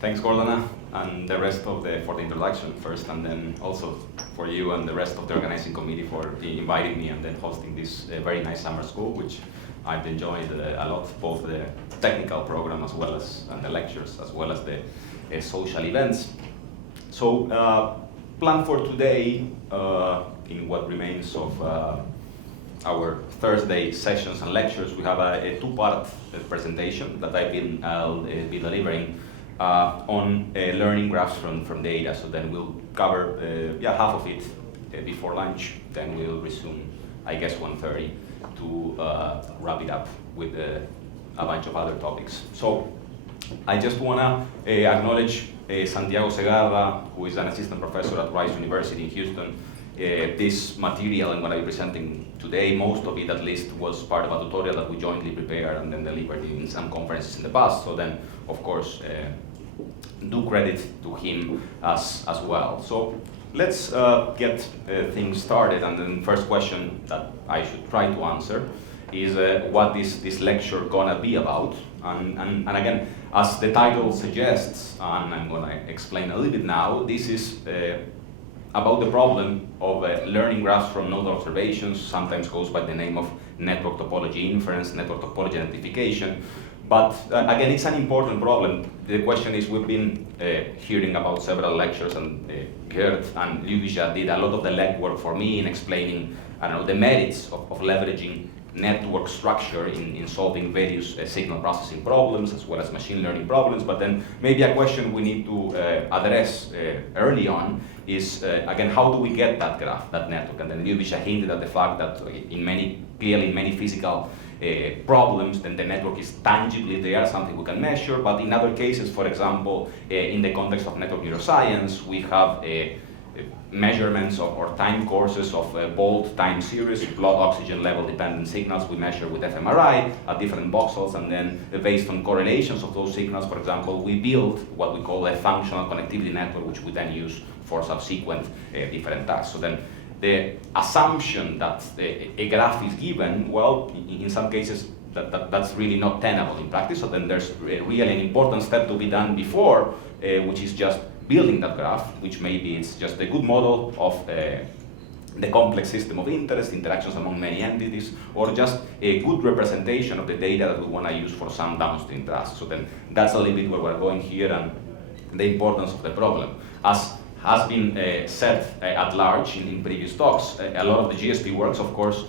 Thanks, Gordana, and the rest for the introduction first, and then also for you and the rest of the organizing committee for inviting me and then hosting this very nice summer school, which I've enjoyed a lot, both the technical program as well as and the lectures, as well as the social events. So, plan for today, in what remains of our Thursday sessions and lectures, we have a two-part presentation that I'll be delivering on learning graphs from data. So then we'll cover half of it before lunch. Then we'll resume, I guess, 1:30 to wrap it up with a bunch of other topics. So I just want to acknowledge Santiago Segarra, who is an assistant professor at Rice University in Houston. This material I'm going to be presenting today, most of it at least, was part of a tutorial that we jointly prepared and then delivered in some conferences in the past. So then, of course, do credit to him as well. So let's get things started. And then first question that I should try to answer is what is this lecture gonna be about? And again, as the title suggests, and I'm gonna explain a little bit now, this is about the problem of learning graphs from node observations, sometimes goes by the name of network topology inference, network topology identification. But again, it's an important problem. The question is, we've been hearing about several lectures, and Gert and Ljubisha did a lot of the legwork for me in explaining, I don't know, the merits of leveraging network structure in solving various signal processing problems as well as machine learning problems. But then maybe a question we need to address early on is, again, how do we get that graph, that network? And then Ljubisha hinted at the fact that in many physical problems, then the network is tangibly there, something we can measure. But in other cases, for example, in the context of network neuroscience, we have measurements or time courses of bolt time series, blood oxygen level dependent signals we measure with fMRI at different voxels, and then based on correlations of those signals, for example, we build what we call a functional connectivity network, which we then use for subsequent different tasks. So then the assumption that a graph is given, well, in some cases that's really not tenable in practice. So then there's really an important step to be done before, which is just building that graph, which maybe it's just a good model of the complex system of interest, interactions among many entities, or just a good representation of the data that we want to use for some downstream tasks. So then that's a little bit where we're going here, and the importance of the problem. As has been said at large in previous talks, a lot of the GSP works, of course,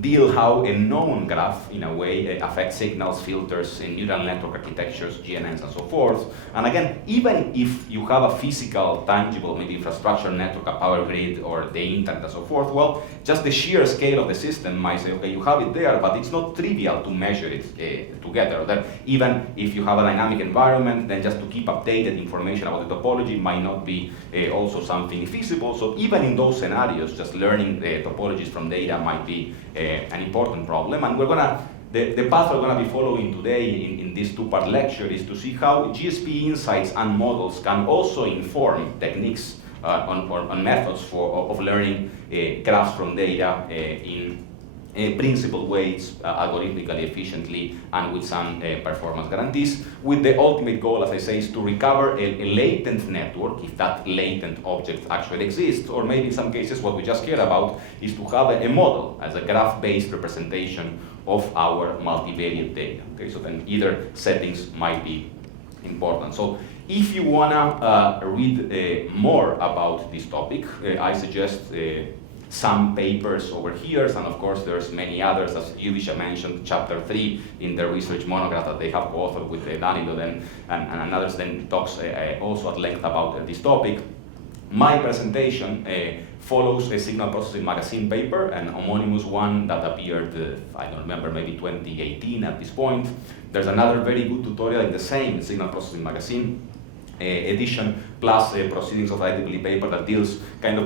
deal how a known graph, in a way, affects signals, filters, in neural network architectures, GNNs, and so forth. And again, even if you have a physical, tangible, maybe infrastructure network, a power grid, or the internet, and so forth, well, just the sheer scale of the system might say, okay, you have it there, but it's not trivial to measure it together. That even if you have a dynamic environment, then just to keep updated information about the topology might not be also something feasible. So even in those scenarios, just learning the topologies from data might be an important problem. And the path we're gonna be following today in this two-part lecture is to see how GSP insights and models can also inform techniques on methods of learning graphs from data in principled ways, algorithmically efficiently, and with some performance guarantees, with the ultimate goal, as I say, is to recover a latent network, if that latent object actually exists, or maybe in some cases what we just cared about is to have a model as a graph-based representation of our multivariate data. Okay, so then either settings might be important. So if you wanna read more about this topic, I suggest some papers over here, and of course there's many others, as Ljubisha mentioned, chapter 3 in the research monograph that they have co-authored with Danilo and others, then talks also at length about this topic. My presentation follows a signal processing magazine paper, an homonymous one that appeared, I don't remember, maybe 2018 at this point. There's another very good tutorial in the same signal processing magazine edition, plus proceedings of the IEEE paper that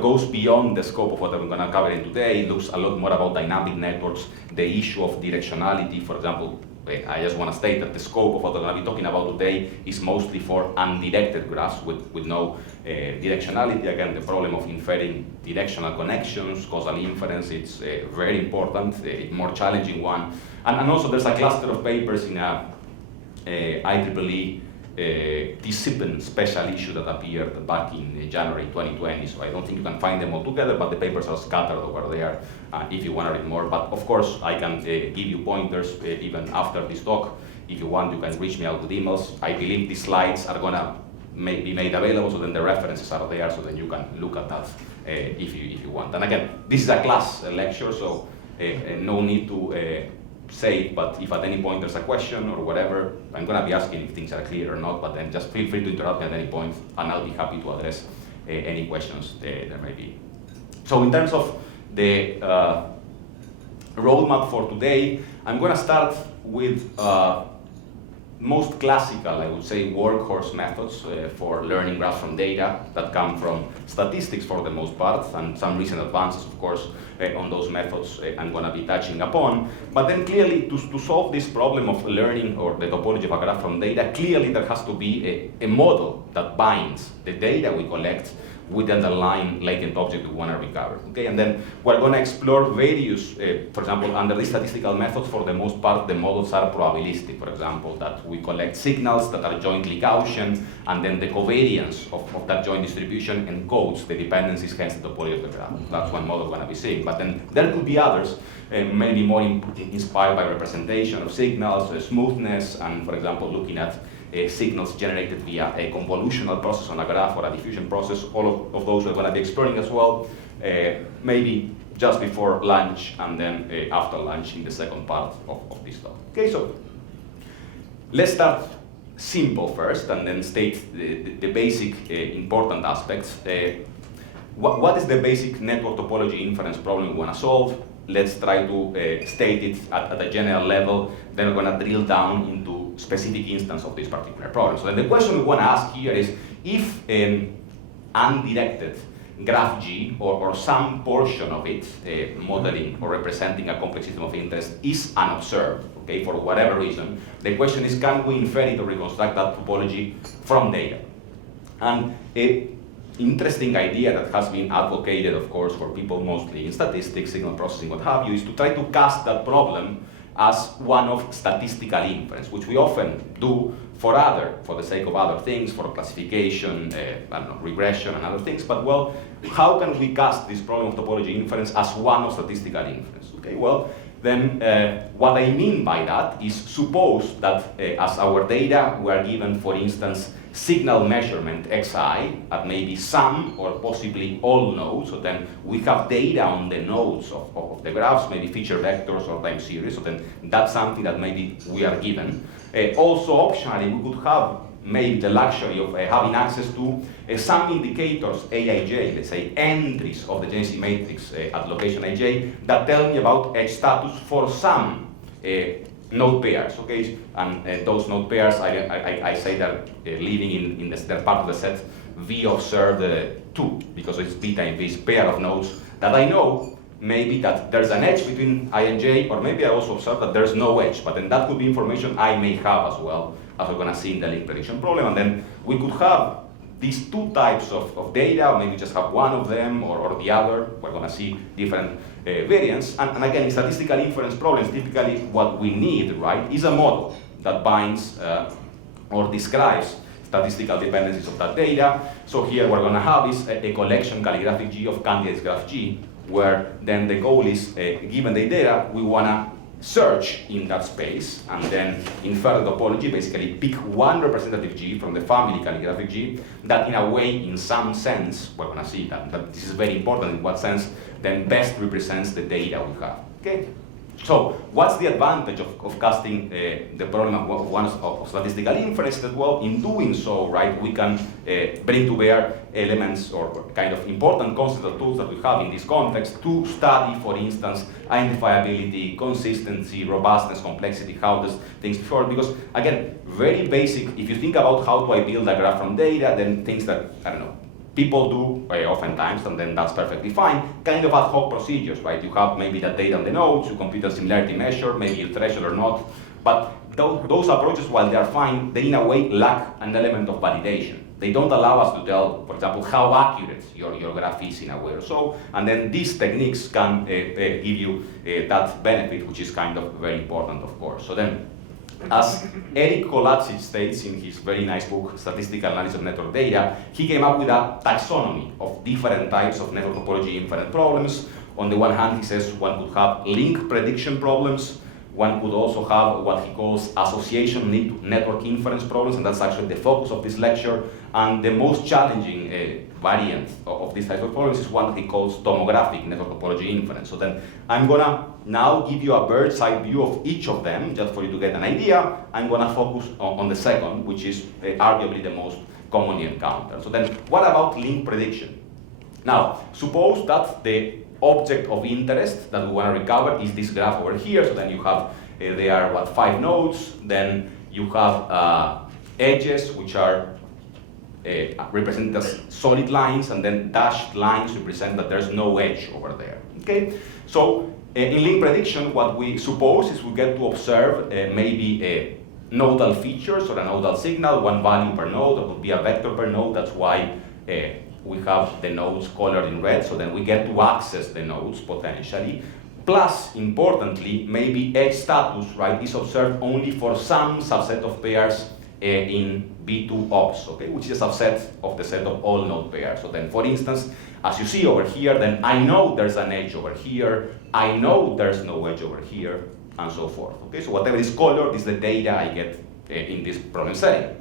goes beyond the scope of what I'm going to cover in today. It looks a lot more about dynamic networks, the issue of directionality. For example, I just want to state that the scope of what we're going to be talking about today is mostly for undirected graphs with no directionality. Again, the problem of inferring directional connections, causal inference, it's very important, a more challenging one. And also there's a cluster of papers in a IEEE discipline special issue that appeared back in January 2020. So I don't think you can find them all together, but the papers are scattered over there if you want to read more. But of course, I can give you pointers even after this talk. If you want, you can reach me out with emails. I believe these slides are gonna be made available, so then the references are there, so then you can look at that if you want. And again, this is a class lecture, so no need to say it, but if at any point there's a question or whatever, I'm gonna be asking if things are clear or not, but then just feel free to interrupt me at any point, and I'll be happy to address any questions there may be. So in terms of the roadmap for today, I'm gonna start with most classical, I would say, workhorse methods for learning graphs from data that come from statistics for the most part, and some recent advances, of course, on those methods I'm going to be touching upon. But then clearly, to solve this problem of learning or the topology of a graph from data, clearly there has to be a model that binds the data we collect with the underlying latent object we want to recover. Okay, and then we're going to explore various, for example, under these statistical methods, for the most part, the models are probabilistic. For example, that we collect signals that are jointly Gaussian, and then the covariance of that joint distribution encodes the dependencies, hence the topology of the graph. That's one model we're going to be seeing. But then there could be others, maybe more inspired by representation of signals, smoothness, and for example, looking at signals generated via a convolutional process on a graph or a diffusion process. All of those we're going to be exploring as well, maybe just before lunch and then after lunch in the second part of this talk. Okay, so let's start simple first and then state the basic important aspects. What is the basic network topology inference problem we want to solve? Let's try to state it at a general level, then we're going to drill down into specific instance of this particular problem. So then the question we want to ask here is, if undirected graph G or some portion of it, modeling or representing a complex system of interest, is unobserved, okay, for whatever reason, the question is, can we infer it or reconstruct that topology from data? And interesting idea that has been advocated, of course, for people mostly in statistics, signal processing, what have you, is to try to cast that problem as one of statistical inference, which we often do for the sake of other things, for classification, I don't know, regression and other things. But well, how can we cast this problem of topology inference as one of statistical inference? Okay, well, then what I mean by that is, suppose that as our data were given, for instance, signal measurement xi at maybe some or possibly all nodes. So then we have data on the nodes of the graphs, maybe feature vectors or time series. So then that's something that maybe we are given. Also, optionally, we could have maybe the luxury of having access to some indicators, Aij, let's say entries of the Jensen matrix at location Ij, that tell me about edge status for some node pairs, okay? And those node pairs, I say they're living in they're part of the set V observed 2, because it's B times this pair of nodes that I know maybe that there's an edge between I and J, or maybe I also observe that there's no edge, but then that could be information I may have as well, as we're gonna see in the link prediction problem. And then we could have these two types of data, or maybe just have one of them or the other. We're gonna see different variants. And again, in statistical inference problems, typically what we need, right, is a model that binds or describes statistical dependencies of that data. So here we're gonna have is a collection calligraphic G of candidates graph G, where then the goal is, given the data, we wanna search in that space and then infer the topology, basically pick one representative G from the family calligraphic G that in a way, in some sense, we're gonna see that this is very important, in what sense, then best represents the data we have, okay? So what's the advantage of casting the problem of one of statistical inference? That, well, in doing so, right, we can bring to bear elements or kind of important conceptual tools that we have in this context to study, for instance, identifiability, consistency, robustness, complexity, how does things perform. Because again, very basic, if you think about how do I build a graph from data, then things that, I don't know, people do oftentimes, and then that's perfectly fine, kind of ad hoc procedures, right? You have maybe that data on the nodes, you compute a similarity measure, maybe a threshold or not, but those approaches, while they are fine, they in a way lack an element of validation. They don't allow us to tell, for example, how accurate your graph is in a way or so, and then these techniques can give you that benefit, which is kind of very important, of course. So then, as Eric Kolaczyk states in his very nice book, Statistical Analysis of Network Data, he came up with a taxonomy of different types of network topology inference problems. On the one hand, he says one could have link prediction problems. One could also have what he calls association network inference problems, and that's actually the focus of this lecture. And the most challenging variant of this type of problems is one he calls tomographic network topology inference. So then I'm gonna now give you a bird's eye view of each of them, just for you to get an idea. I'm gonna focus on the second, which is arguably the most commonly encountered. So then what about link prediction? Now, suppose that the object of interest that we want to recover is this graph over here. So then you have, there are what, 5 nodes. Then you have edges, which are represented as solid lines, and then dashed lines represent that there's no edge over there. Okay. So in link prediction, what we suppose is we get to observe maybe nodal features or a nodal signal, one value per node. That would be a vector per node. That's why we have the nodes colored in red, so then we get to access the nodes potentially. Plus, importantly, maybe edge status, right, is observed only for some subset of pairs in B2 ops, okay, which is a subset of the set of all node pairs. So then, for instance, as you see over here, then I know there's an edge over here, I know there's no edge over here, and so forth. Okay, so whatever is colored is the data I get in this problem setting.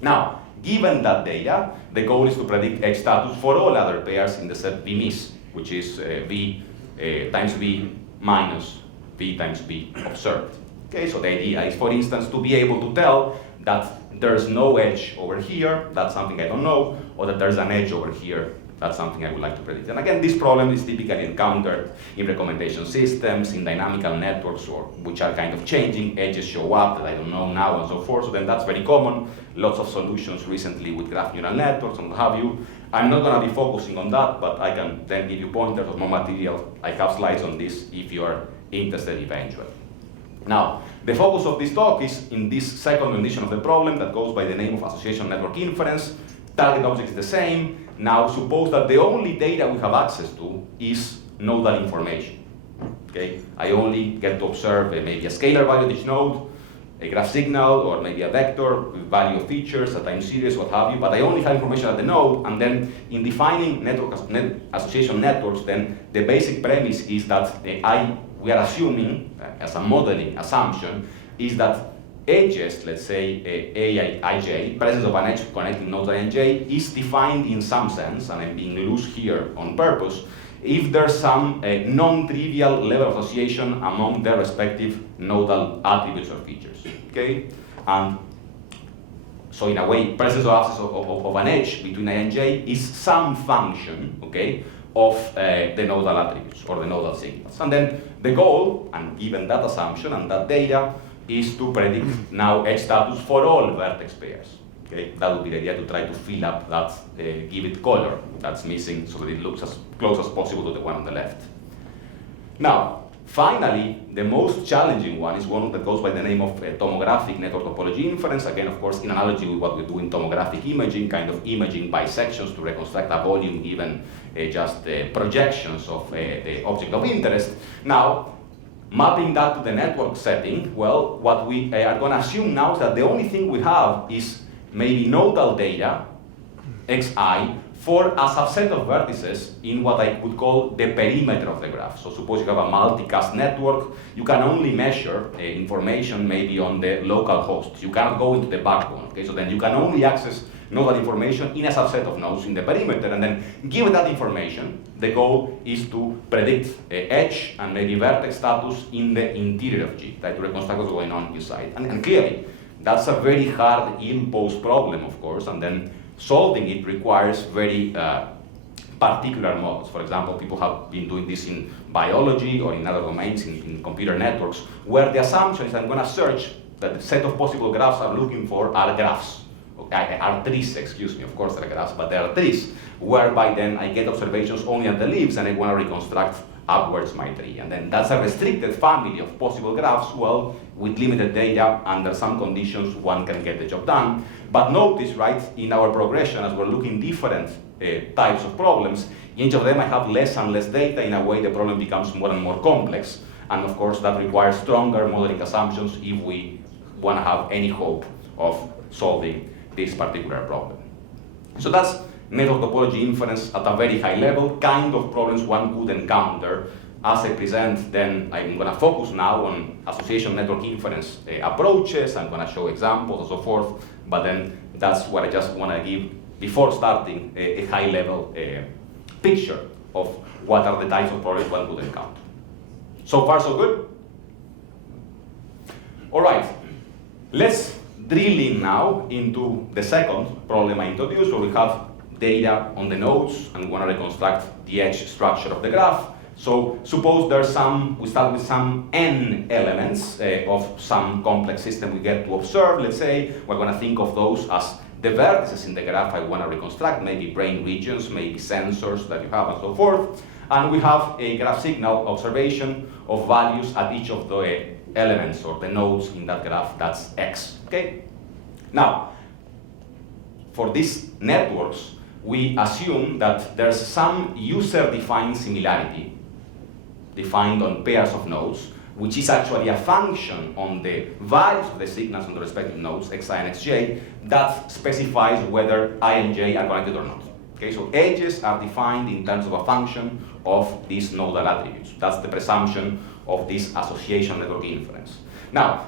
Now, given that data, the goal is to predict edge status for all other pairs in the set V miss, which is V times V minus V times V observed. Okay, so the idea is, for instance, to be able to tell that there's no edge over here, that's something I don't know, or that there's an edge over here, that's something I would like to predict. And again, this problem is typically encountered in recommendation systems, in dynamical networks, or which are kind of changing. Edges show up that I don't know now, and so forth. So then that's very common. Lots of solutions recently with graph neural networks and what have you. I'm not going to be focusing on that, but I can then give you pointers of more material. I have slides on this if you are interested eventually. Now, the focus of this talk is in this second rendition of the problem that goes by the name of association network inference. Target object is the same. Now, suppose that the only data we have access to is nodal information. Okay, I only get to observe maybe a scalar value at each node, a graph signal, or maybe a vector with value of features, a time series, what have you. But I only have information at the node, and then in defining association networks, then the basic premise is that we are assuming, as a modeling assumption, is that edges, let's say Aij, presence of an edge connecting nodes I and j, is defined in some sense, and I'm being loose here on purpose, if there's some non-trivial level of association among their respective nodal attributes or features. Okay, and so in a way, presence or absence of an edge between I and j is some function, okay, of the nodal attributes or the nodal signals. And then the goal, and given that assumption and that data, is to predict now edge status for all vertex pairs. Okay, that would be the idea, to try to fill up that, give it color that's missing so that it looks as close as possible to the one on the left. Now, finally, the most challenging one is one that goes by the name of tomographic network topology inference. Again, of course, in analogy with what we do in tomographic imaging, kind of imaging bisections to reconstruct a volume given just projections of the object of interest. Now, mapping that to the network setting, well, what we are going to assume now is that the only thing we have is maybe nodal data, xi, for a subset of vertices in what I would call the perimeter of the graph. So suppose you have a multicast network, you can only measure information maybe on the local host. You cannot go into the backbone, okay? So then you can only access nodal information in a subset of nodes in the perimeter, and then given that information, the goal is to predict edge and maybe vertex status in the interior of G, right, to reconstruct what's going on inside. And clearly, that's a very hard ill-posed problem, of course, and then solving it requires very particular models. For example, people have been doing this in biology or in other domains, in computer networks, where the assumption is I'm going to search that the set of possible graphs I'm looking for are graphs. Are trees, excuse me, of course they're graphs, but they are trees, whereby then I get observations only at the leaves and I want to reconstruct upwards my tree. And then that's a restricted family of possible graphs. Well, with limited data, under some conditions, one can get the job done. But notice, right, in our progression, as we're looking different types of problems, in each of them I have less and less data. In a way, the problem becomes more and more complex. And of course, that requires stronger modeling assumptions if we want to have any hope of solving this particular problem. So that's network topology inference at a very high level, kind of problems one could encounter. As I present, then I'm going to focus now on association network inference approaches. I'm going to show examples and so forth, but then that's what I just want to give before starting a high-level picture of what are the types of problems one could encounter. So far, so good? All right, let's drill in now into the second problem I introduced, where we have data on the nodes and we want to reconstruct the edge structure of the graph. So suppose there's we start with some n elements of some complex system we get to observe. Let's say we're going to think of those as the vertices in the graph I want to reconstruct, maybe brain regions, maybe sensors that you have, and so forth. And we have a graph signal observation of values at each of the elements or the nodes in that graph. That's x. Okay? Now, for these networks, we assume that there's some user-defined similarity defined on pairs of nodes, which is actually a function on the values of the signals on the respective nodes, xi and xj, that specifies whether I and j are connected or not. Okay, so edges are defined in terms of a function of these nodal attributes. That's the presumption of this association network inference. Now,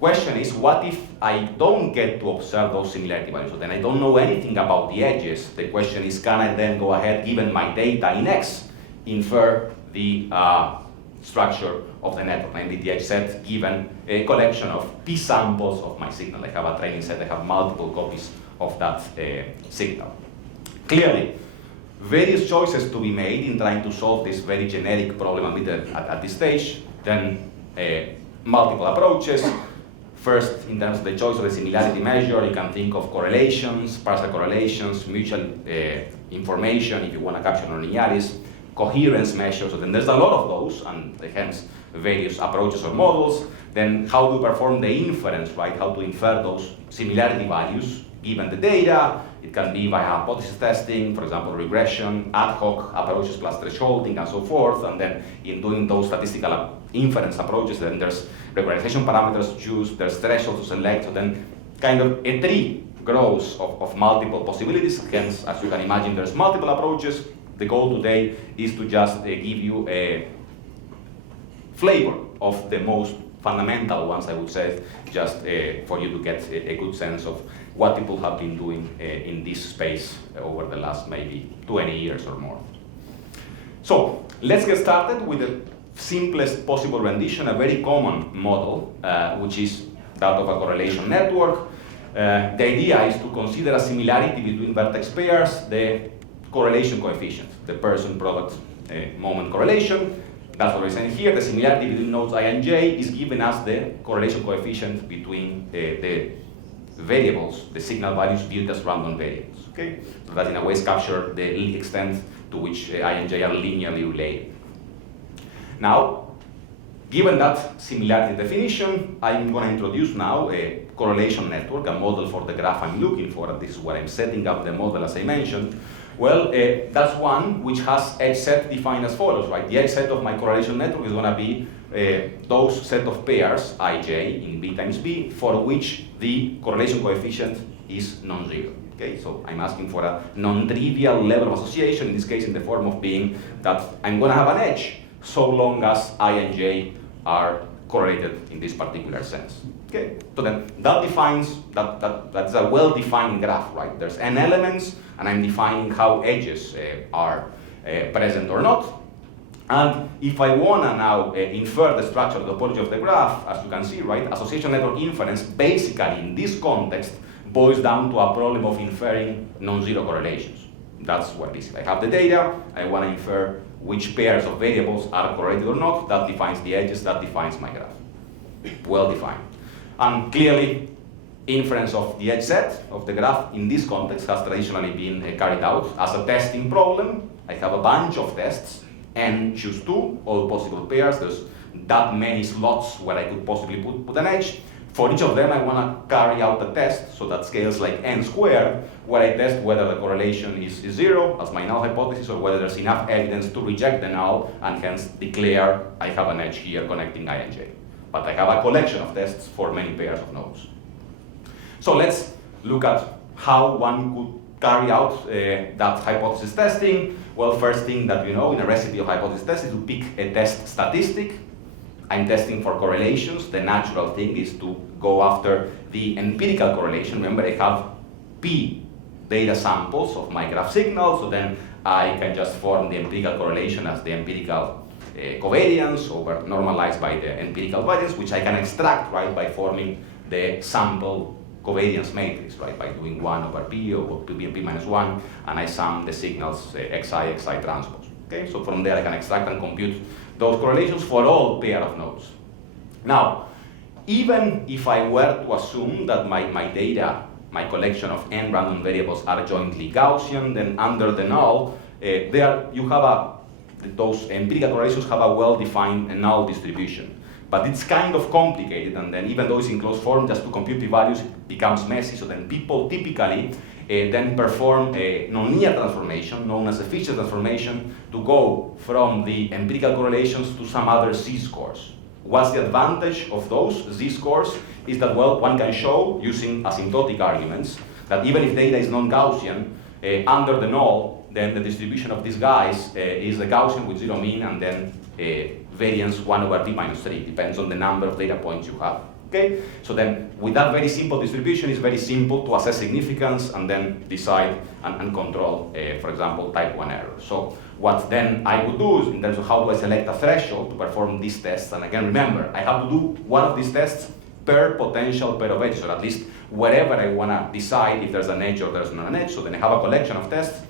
question is, what if I don't get to observe those similarity values? So then I don't know anything about the edges. The question is, can I then go ahead, given my data in X, infer the structure of the network, namely the edge set, given a collection of p samples of my signal. I have a training set, I have multiple copies of that signal. Clearly, various choices to be made in trying to solve this very generic problem at this stage, then multiple approaches. First, in terms of the choice of the similarity measure, you can think of correlations, partial correlations, mutual information, if you want to capture nonlinearities, coherence measures. So then there's a lot of those, and hence various approaches or models. Then how to perform the inference, right? How to infer those similarity values given the data. It can be by hypothesis testing, for example, regression, ad hoc approaches plus thresholding, and so forth. And then in doing those statistical inference approaches, then there's regularization parameters to choose, there's thresholds to select. So then kind of a tree grows of multiple possibilities. Hence, as you can imagine, there's multiple approaches. The goal today is to just give you a flavor of the most fundamental ones, I would say, just for you to get a good sense of what people have been doing in this space over the last maybe 20 years or more. So let's get started with the simplest possible rendition, a very common model, which is that of a correlation network. The idea is to consider a similarity between vertex pairs, the correlation coefficient, the person product moment correlation. That's what we're saying here. The similarity between nodes I and j is given as the correlation coefficient between the variables, the signal values viewed as random variables. Okay? So that in a way is captured the extent to which I and j are linearly related. Now, given that similarity definition, I'm going to introduce now a correlation network, a model for the graph I'm looking for. This is where I'm setting up the model, as I mentioned. Well, that's one which has edge set defined as follows, right? The edge set of my correlation network is going to be those set of pairs, ij, in b times b, for which the correlation coefficient is non-zero. Okay, so I'm asking for a non-trivial level of association, in this case in the form of being that I'm going to have an edge so long as I and j are correlated in this particular sense. Okay, so then that defines, that's a well-defined graph, right? There's n elements, and I'm defining how edges are present or not. And if I wanna now infer the structure, the topology of the graph, as you can see, right, association network inference basically in this context boils down to a problem of inferring non-zero correlations. That's what it is. I have the data, I wanna infer which pairs of variables are correlated or not. That defines the edges, that defines my graph. Well defined. And clearly, inference of the edge set of the graph in this context has traditionally been carried out as a testing problem. I have a bunch of tests, n choose 2, all possible pairs. There's that many slots where I could possibly put an edge. For each of them, I want to carry out a test, so that scales like n squared, where I test whether the correlation is 0 as my null hypothesis, or whether there's enough evidence to reject the null and hence declare I have an edge here connecting I and j. but I have a collection of tests for many pairs of nodes. So let's look at how one could carry out that hypothesis testing. Well, first thing that you know in a recipe of hypothesis test is to pick a test statistic. I'm testing for correlations. The natural thing is to go after the empirical correlation. Remember, I have P data samples of my graph signal, so then I can just form the empirical correlation as the empirical covariance over normalized by the empirical variance, which I can extract, right, by forming the sample covariance matrix, right, by doing 1 over P or P and P minus 1, and I sum the signals Xi transpose. Okay, so from there I can extract and compute those correlations for all pair of nodes. Now, even if I were to assume that my data, my collection of n random variables are jointly Gaussian, then under the null, those empirical correlations have a well-defined null distribution. But it's kind of complicated, and then even though it's in closed form, just to compute the values, it becomes messy. So then people typically then perform a non-linear transformation, known as a Fisher transformation, to go from the empirical correlations to some other z-scores. What's the advantage of those z-scores? Is that, well, one can show, using asymptotic arguments, that even if data is non-Gaussian, under the null, then the distribution of these guys is a Gaussian with zero mean, and then variance 1 over p minus 3, depends on the number of data points you have. Okay? So then, with that very simple distribution, it's very simple to assess significance and then decide and control, for example, type 1 error. So what then I would do is, in terms of how do I select a threshold to perform these tests, and again, remember, I have to do one of these tests per potential pair of edges, or at least wherever I want to decide if there's an edge or there's not an edge. So then I have a collection of tests,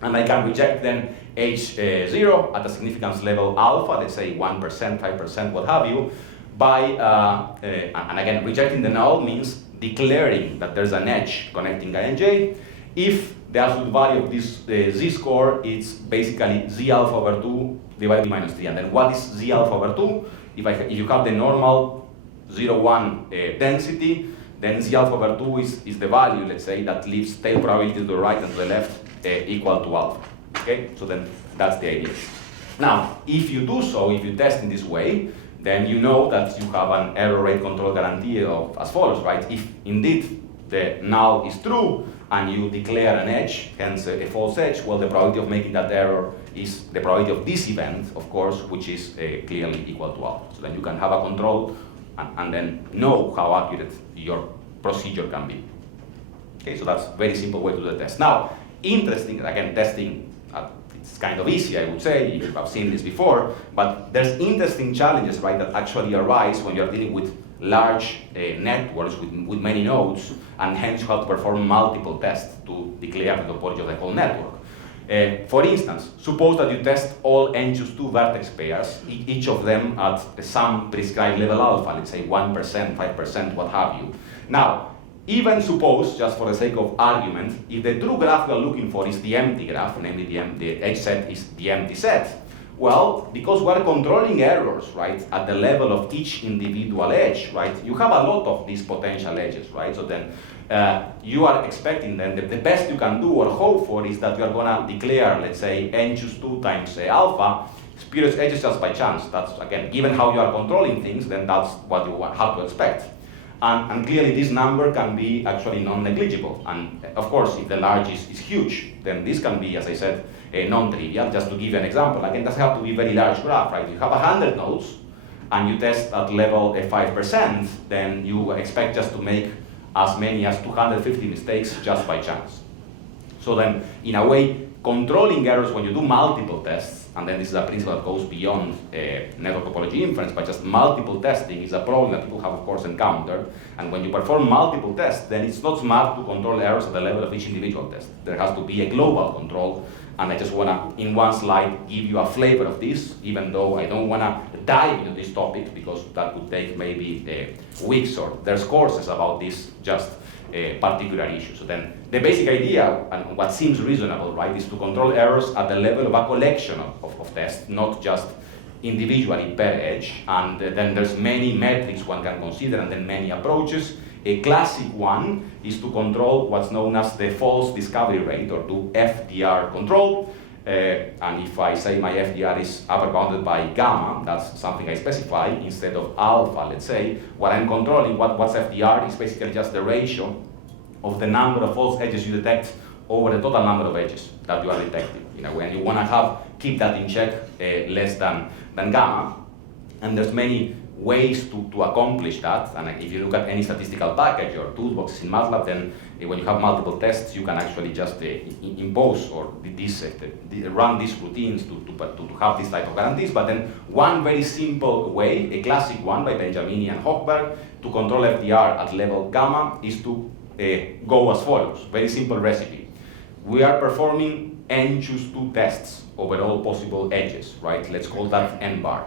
and I can reject then H0 at a significance level alpha, let's say 1%, 5%, what have you, by, and again, rejecting the null means declaring that there's an edge connecting I and J, if the absolute value of this z-score is basically z alpha over 2 divided by minus 3. And then what is z alpha over 2? If you have the normal 0, 1 density, then z alpha over 2 is the value, let's say, that leaves tail probability to the right and to the left equal to alpha. Okay, so then that's the idea. Now, if you do so, if you test in this way, then you know that you have an error rate control guarantee of as follows, right? If indeed the null is true and you declare an edge, hence a false edge, well, the probability of making that error is the probability of this event, of course, which is clearly equal to alpha. So then you can have a control and then know how accurate your procedure can be. Okay, so that's a very simple way to do the test. Now, interesting, again, testing, it's kind of easy, I would say, if you have seen this before, but there's interesting challenges, right, that actually arise when you're dealing with large networks with many nodes, and hence you have to perform multiple tests to declare the topology of the whole network. For instance, suppose that you test all n choose 2 vertex pairs, each of them at some prescribed level alpha, let's say 1%, 5%, what have you. Now, even suppose, just for the sake of argument, if the true graph we're looking for is the empty graph, namely the edge set is the empty set, well, because we're controlling errors, right, at the level of each individual edge, right, you have a lot of these potential edges, right? So then you are expecting then the best you can do or hope for is that you are going to declare, let's say, n choose 2 times alpha, spurious edges just by chance. That's, again, given how you are controlling things, then that's what you have to expect. And clearly this number can be actually non-negligible. And of course, if the large is huge, then this can be, as I said, non-trivial. Just to give you an example, again, it doesn't have to be a very large graph, right? You have 100 nodes, and you test at level 5%, then you expect just to make as many as 250 mistakes just by chance. So then, in a way, controlling errors when you do multiple tests, and then this is a principle that goes beyond network topology inference, but just multiple testing is a problem that people have, of course, encountered. And when you perform multiple tests, then it's not smart to control errors at the level of each individual test. There has to be a global control, and I just want to, in one slide, give you a flavor of this, even though I don't want to dive into this topic, because that would take maybe weeks, or there's courses about this just particular issue. So then the basic idea, and what seems reasonable, right, is to control errors at the level of a collection of tests, not just individually per edge. And then there's many metrics one can consider, and then many approaches. A classic one is to control what's known as the false discovery rate, or do FDR control. and if I say my FDR is upper bounded by gamma, that's something I specify instead of alpha, let's say, what I'm controlling, what's FDR is basically just the ratio of the number of false edges you detect over the total number of edges that you are detecting. You know, when you want to keep that in check less than gamma, and there's many ways to accomplish that. And if you look at any statistical package or toolboxes in MATLAB, then when you have multiple tests, you can actually just impose or run these routines to have this type of guarantees. But then one very simple way, a classic one by Benjamini and Hochberg, to control FDR at level gamma is to go as follows. Very simple recipe. We are performing n choose 2 tests over all possible edges, right? Let's call that n bar.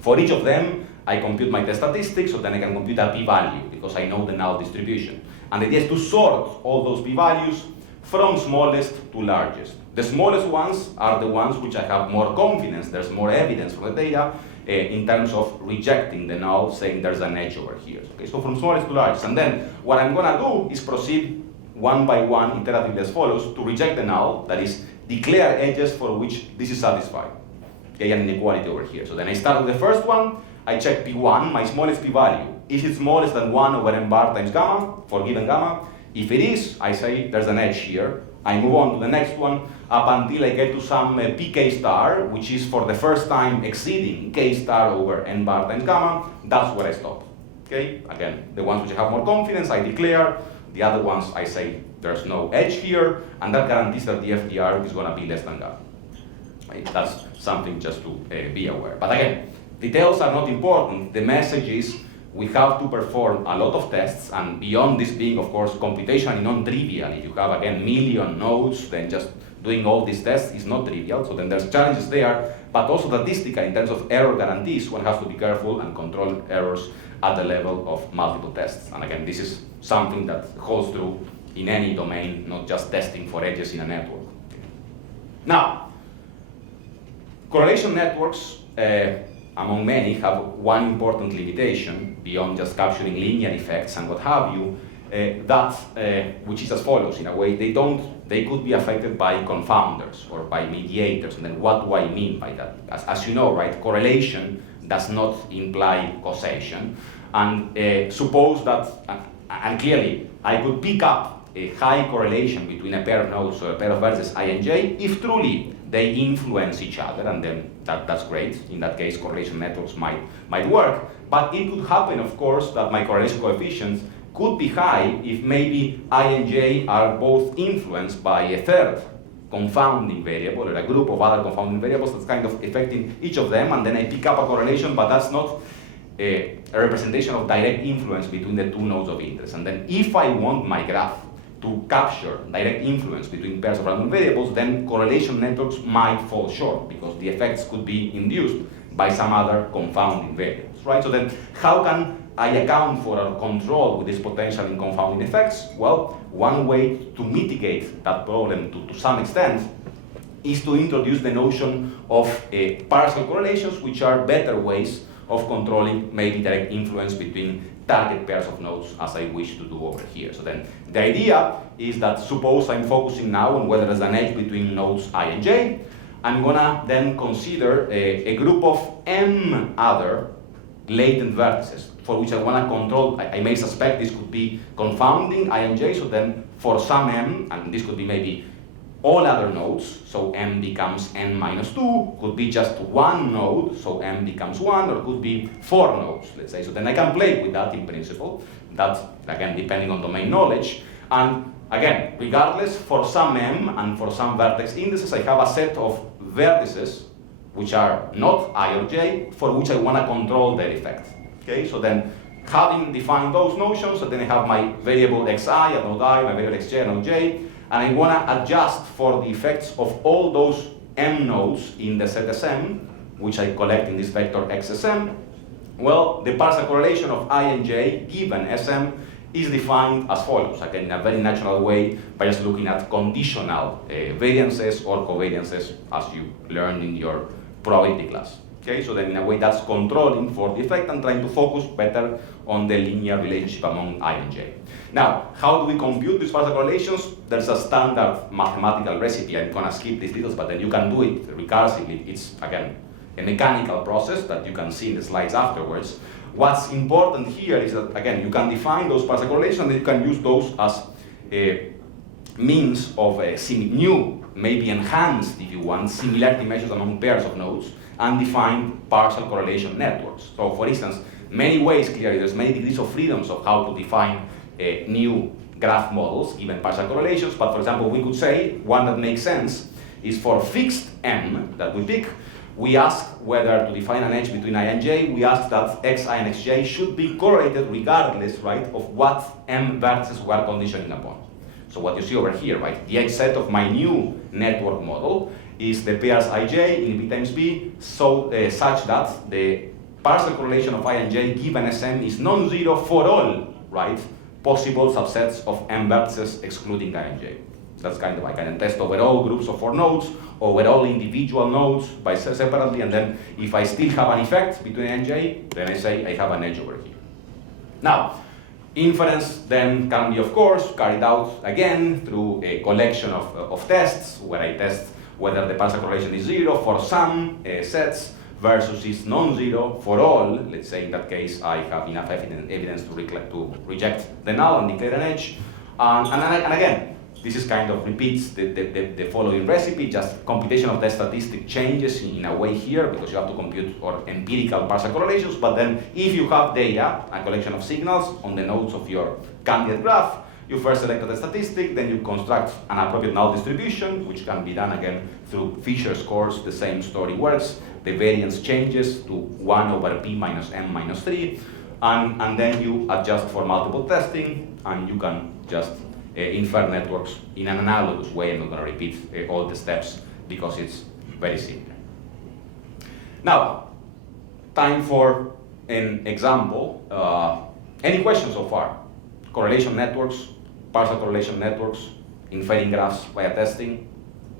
For each of them, I compute my test statistics, so then I can compute a p-value because I know the null distribution. And the idea is to sort all those p-values from smallest to largest. The smallest ones are the ones which I have more confidence, there's more evidence for the data in terms of rejecting the null, saying there's an edge over here. Okay, so from smallest to largest. And then what I'm gonna do is proceed one by one iteratively as follows to reject the null, that is, declare edges for which this is satisfied. Okay, an inequality over here. So then I start with the first one, I check P1, my smallest p-value. Is it smallest than 1 over n bar times gamma, for given gamma? If it is, I say there's an edge here. I move on to the next one up until I get to some pk star, which is for the first time exceeding k star over n bar times gamma. That's where I stop. Okay, again, the ones which I have more confidence, I declare. The other ones, I say there's no edge here, and that guarantees that the FDR is going to be less than gamma. Right? That's something just to be aware. But again, details are not important. The message is we have to perform a lot of tests, and beyond this being, of course, computationally non-trivial. If you have, again, million nodes, then just doing all these tests is not trivial. So then there's challenges there, but also statistical in terms of error guarantees. One has to be careful and control errors at the level of multiple tests. And again, this is something that holds true in any domain, not just testing for edges in a network. Now, correlation networks, among many, have one important limitation beyond just capturing linear effects and what have you, which is as follows. In a way, they could be affected by confounders or by mediators. And then what do I mean by that? As you know, right, correlation does not imply causation. And suppose that, and clearly, I could pick up a high correlation between a pair of nodes or a pair of vertices I and j if truly they influence each other, and then that's great. In that case, correlation networks might work. But it could happen, of course, that my correlation coefficients could be high if maybe I and j are both influenced by a third confounding variable or a group of other confounding variables that's kind of affecting each of them, and then I pick up a correlation, but that's not a representation of direct influence between the two nodes of interest. And then if I want my graph to capture direct influence between pairs of random variables, then correlation networks might fall short because the effects could be induced by some other confounding variables, right? So then how can I account for or control with these potential in confounding effects? Well, one way to mitigate that problem to some extent is to introduce the notion of partial correlations, which are better ways of controlling maybe direct influence between target pairs of nodes as I wish to do over here. So then the idea is that suppose I'm focusing now on whether there's an edge between nodes I and j. I'm gonna then consider a group of m other latent vertices for which I wanna control. I may suspect this could be confounding I and j, so then for some m, and this could be maybe all other nodes, so m becomes n minus 2, could be just one node, so m becomes 1, or could be 4 nodes, let's say. So then I can play with that in principle. That's, again, depending on domain knowledge. And again, regardless, for some m and for some vertex indices, I have a set of vertices which are not I or j, for which I want to control their effect. Okay, so then having defined those notions, so then I have my variable xi at node I, my variable xj at node j, and I want to adjust for the effects of all those m nodes in the set Sm, which I collect in this vector xsm. Well, the partial correlation of I and j given Sm is defined as follows, again, in a very natural way, by just looking at conditional variances or covariances, as you learned in your probability class. Okay, so then in a way that's controlling for the effect and trying to focus better on the linear relationship among I and J. Now, how do we compute these partial correlations? There's a standard mathematical recipe. I'm gonna skip these details, but then you can do it recursively. It's, again, a mechanical process that you can see in the slides afterwards. What's important here is that, again, you can define those partial correlations and you can use those as a means of new, maybe enhanced, if you want, similarity measures among pairs of nodes and define partial correlation networks. So, for instance, many ways, clearly, there's many degrees of freedoms of how to define new graph models, given partial correlations, but for example, we could say one that makes sense is for fixed M that we pick, we ask whether to define an edge between I and J, we ask that Xi and Xj should be correlated regardless, right, of what M vertices we are conditioning upon. So what you see over here, right, the edge set of my new network model is the pairs Ij in B times B, so such that the partial correlation of I and J given Sm is non-zero for all, right, possible subsets of M vertices excluding I and J. That's kind of, I can test over all groups of 4 nodes, over all individual nodes by separately, and then if I still have an effect between I and J, then I say I have an edge over here. Now, inference then can be, of course, carried out again through a collection of tests, where I test whether the partial correlation is 0 for some sets versus is non-zero for all. Let's say in that case I have enough evidence to reject the null and declare an edge. And again, this is kind of repeats the following recipe, just computation of the statistic changes in a way here because you have to compute or empirical partial correlations, but then if you have data, a collection of signals on the nodes of your candidate graph, you first select the statistic, then you construct an appropriate null distribution, which can be done again through Fisher scores, the same story works. The variance changes to 1 over p minus m minus 3, and then you adjust for multiple testing, and you can just infer networks in an analogous way. I'm not going to repeat all the steps because it's very simple. Now, time for an example. Any questions so far? Correlation networks, partial correlation networks, inferring graphs via testing.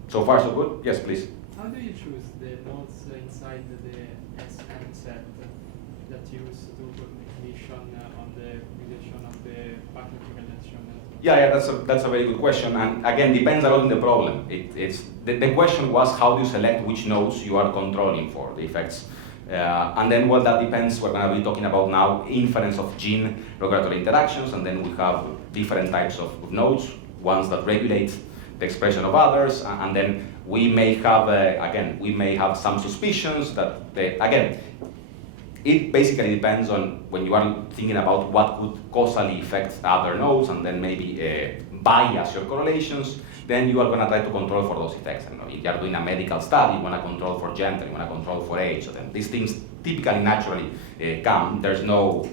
So far so good? Yes, please. How do you choose the nodes inside the SM set that you use to condition on the relation of the partial correlation network? Yeah, that's a very good question, and again, depends a lot on the problem. The question was how do you select which nodes you are controlling for the effects. And then, well, that depends. We're going to be talking about now inference of gene regulatory interactions, and then we have different types of nodes, ones that regulate the expression of others, and then we may have, again, we may have some suspicions that, again, it basically depends on when you are thinking about what could causally affect other nodes, and then maybe bias your correlations, then you are going to try to control for those effects. I don't know, if you are doing a medical study, you want to control for gender, you want to control for age, so then these things typically naturally come. There's no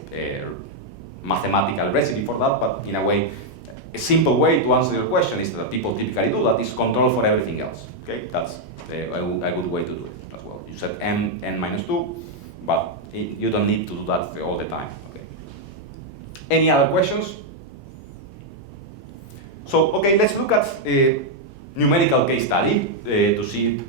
mathematical recipe for that, but in a way, a simple way to answer your question is that people typically do that is control for everything else. Okay, that's a good way to do it as well. You set n minus 2, but you don't need to do that all the time. Okay. Any other questions? So, okay, let's look at a numerical case study to see,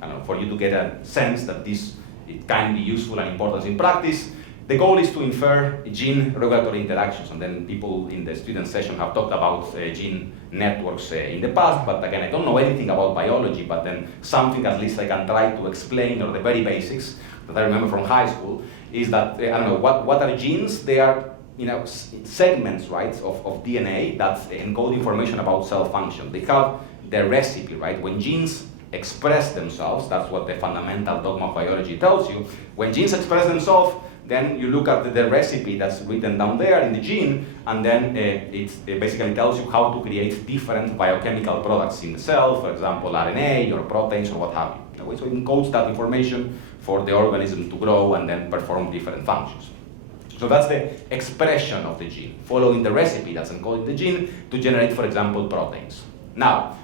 I don't know, for you to get a sense that it can be useful and important in practice. The goal is to infer gene regulatory interactions, and then people in the student session have talked about gene networks in the past, but again, I don't know anything about biology, but then something at least I can try to explain, or the very basics that I remember from high school, is that, I don't know, what are genes? They are, you know, segments, right, of DNA that encode information about cell function. They have their recipe, right? When genes express themselves, that's what the fundamental dogma of biology tells you. When genes express themselves, then you look at the recipe that's written down there in the gene, and then it basically tells you how to create different biochemical products in the cell, for example, RNA or proteins or what have you. So it encodes that information for the organism to grow and then perform different functions. So that's the expression of the gene, following the recipe that's encoded in the gene to generate, for example, proteins. Now,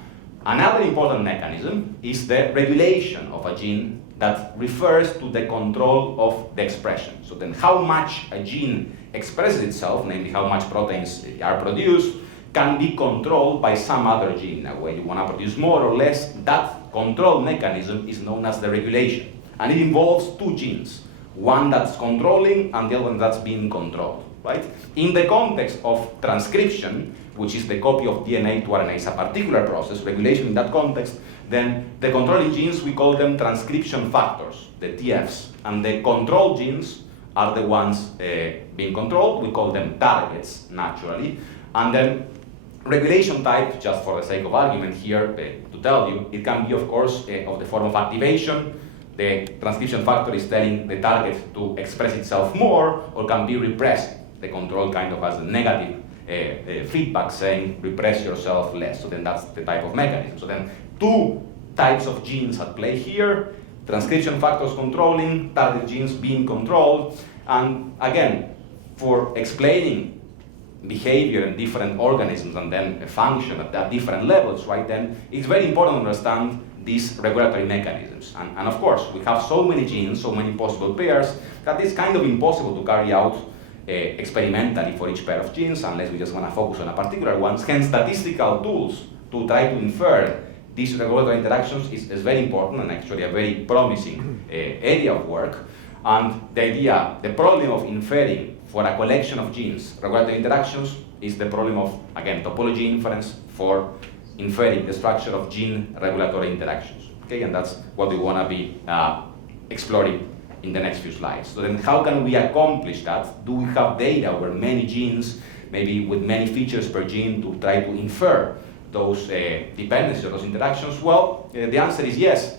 another important mechanism is the regulation of a gene that refers to the control of the expression. So then how much a gene expresses itself, namely how much proteins are produced, can be controlled by some other gene. Now, when you want to produce more or less, that control mechanism is known as the regulation. And it involves two genes, one that's controlling and the other one that's being controlled, right? In the context of transcription, which is the copy of DNA to RNA, is a particular process, regulation in that context, then the controlling genes, we call them transcription factors, the TFs, and the control genes are the ones being controlled. We call them targets, naturally. And then regulation type, just for the sake of argument here, to tell you, it can be, of course, of the form of activation. The transcription factor is telling the target to express itself more, or can be repressed. The control kind of has a negative feedback saying repress yourself less. So then that's the type of mechanism. So then two types of genes at play here, transcription factors controlling, target genes being controlled. And again, for explaining behavior in different organisms and then function at different levels, right, then it's very important to understand these regulatory mechanisms. And of course, we have so many genes, so many possible pairs, that it's kind of impossible to carry out experimentally for each pair of genes unless we just want to focus on a particular one. Hence, statistical tools to try to infer these regulatory interactions is very important and actually a very promising area of work. And the idea, the problem of inferring for a collection of genes regulatory interactions is the problem of, again, topology inference for inferring the structure of gene regulatory interactions. Okay, and that's what we want to be exploring in the next few slides. So then how can we accomplish that? Do we have data over many genes, maybe with many features per gene, to try to infer those dependencies or those interactions? Well, the answer is yes.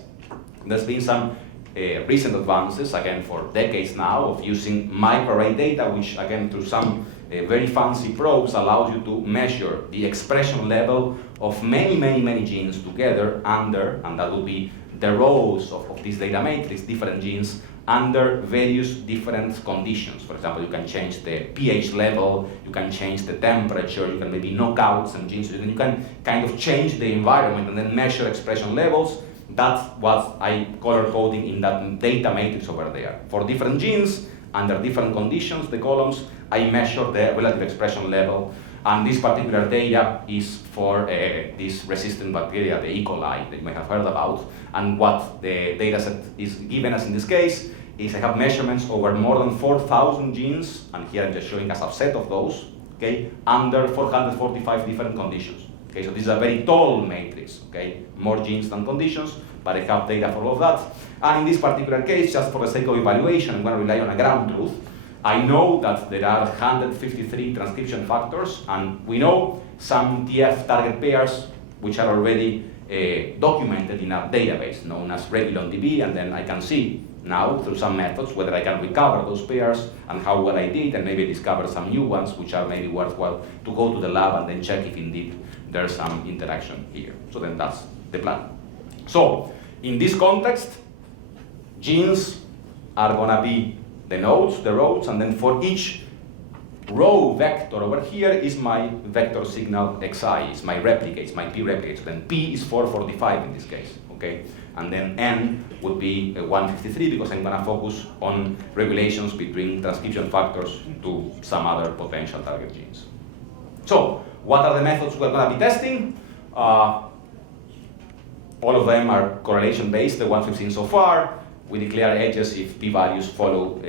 There's been some recent advances, again, for decades now, of using microarray data, which, again, through some very fancy probes, allows you to measure the expression level of many genes together under, and that will be the rows of this data matrix, different genes, under various different conditions. For example, you can change the pH level, you can change the temperature, you can maybe knock out some genes, and you can kind of change the environment and then measure expression levels. That's what I color coding in that data matrix over there. For different genes, under different conditions, the columns, I measure the relative expression level. And this particular data is for this resistant bacteria, the E. coli, that you may have heard about. And what the dataset is given us in this case is I have measurements over more than 4,000 genes, and here I'm just showing a subset of those, okay, under 445 different conditions. Okay, so this is a very tall matrix, okay, more genes than conditions, but I have data for all of that. And in this particular case, just for the sake of evaluation, I'm going to rely on a ground truth. I know that there are 153 transcription factors, and we know some TF target pairs which are already documented in a database known as RegulonDB, and then I can see now through some methods whether I can recover those pairs and how well I did, and maybe discover some new ones which are maybe worthwhile to go to the lab and then check if indeed there's some interaction here. So then that's the plan. So in this context, genes are going to be the nodes, the rows, and then for each row vector over here is my vector signal xi, is my replicates, my p replicates. Then p is 445 in this case, okay? And then n would be 153 because I'm going to focus on regulations between transcription factors to some other potential target genes. So what are the methods we're going to be testing? All of them are correlation-based, the ones we've seen so far. We declare edges if p-values fall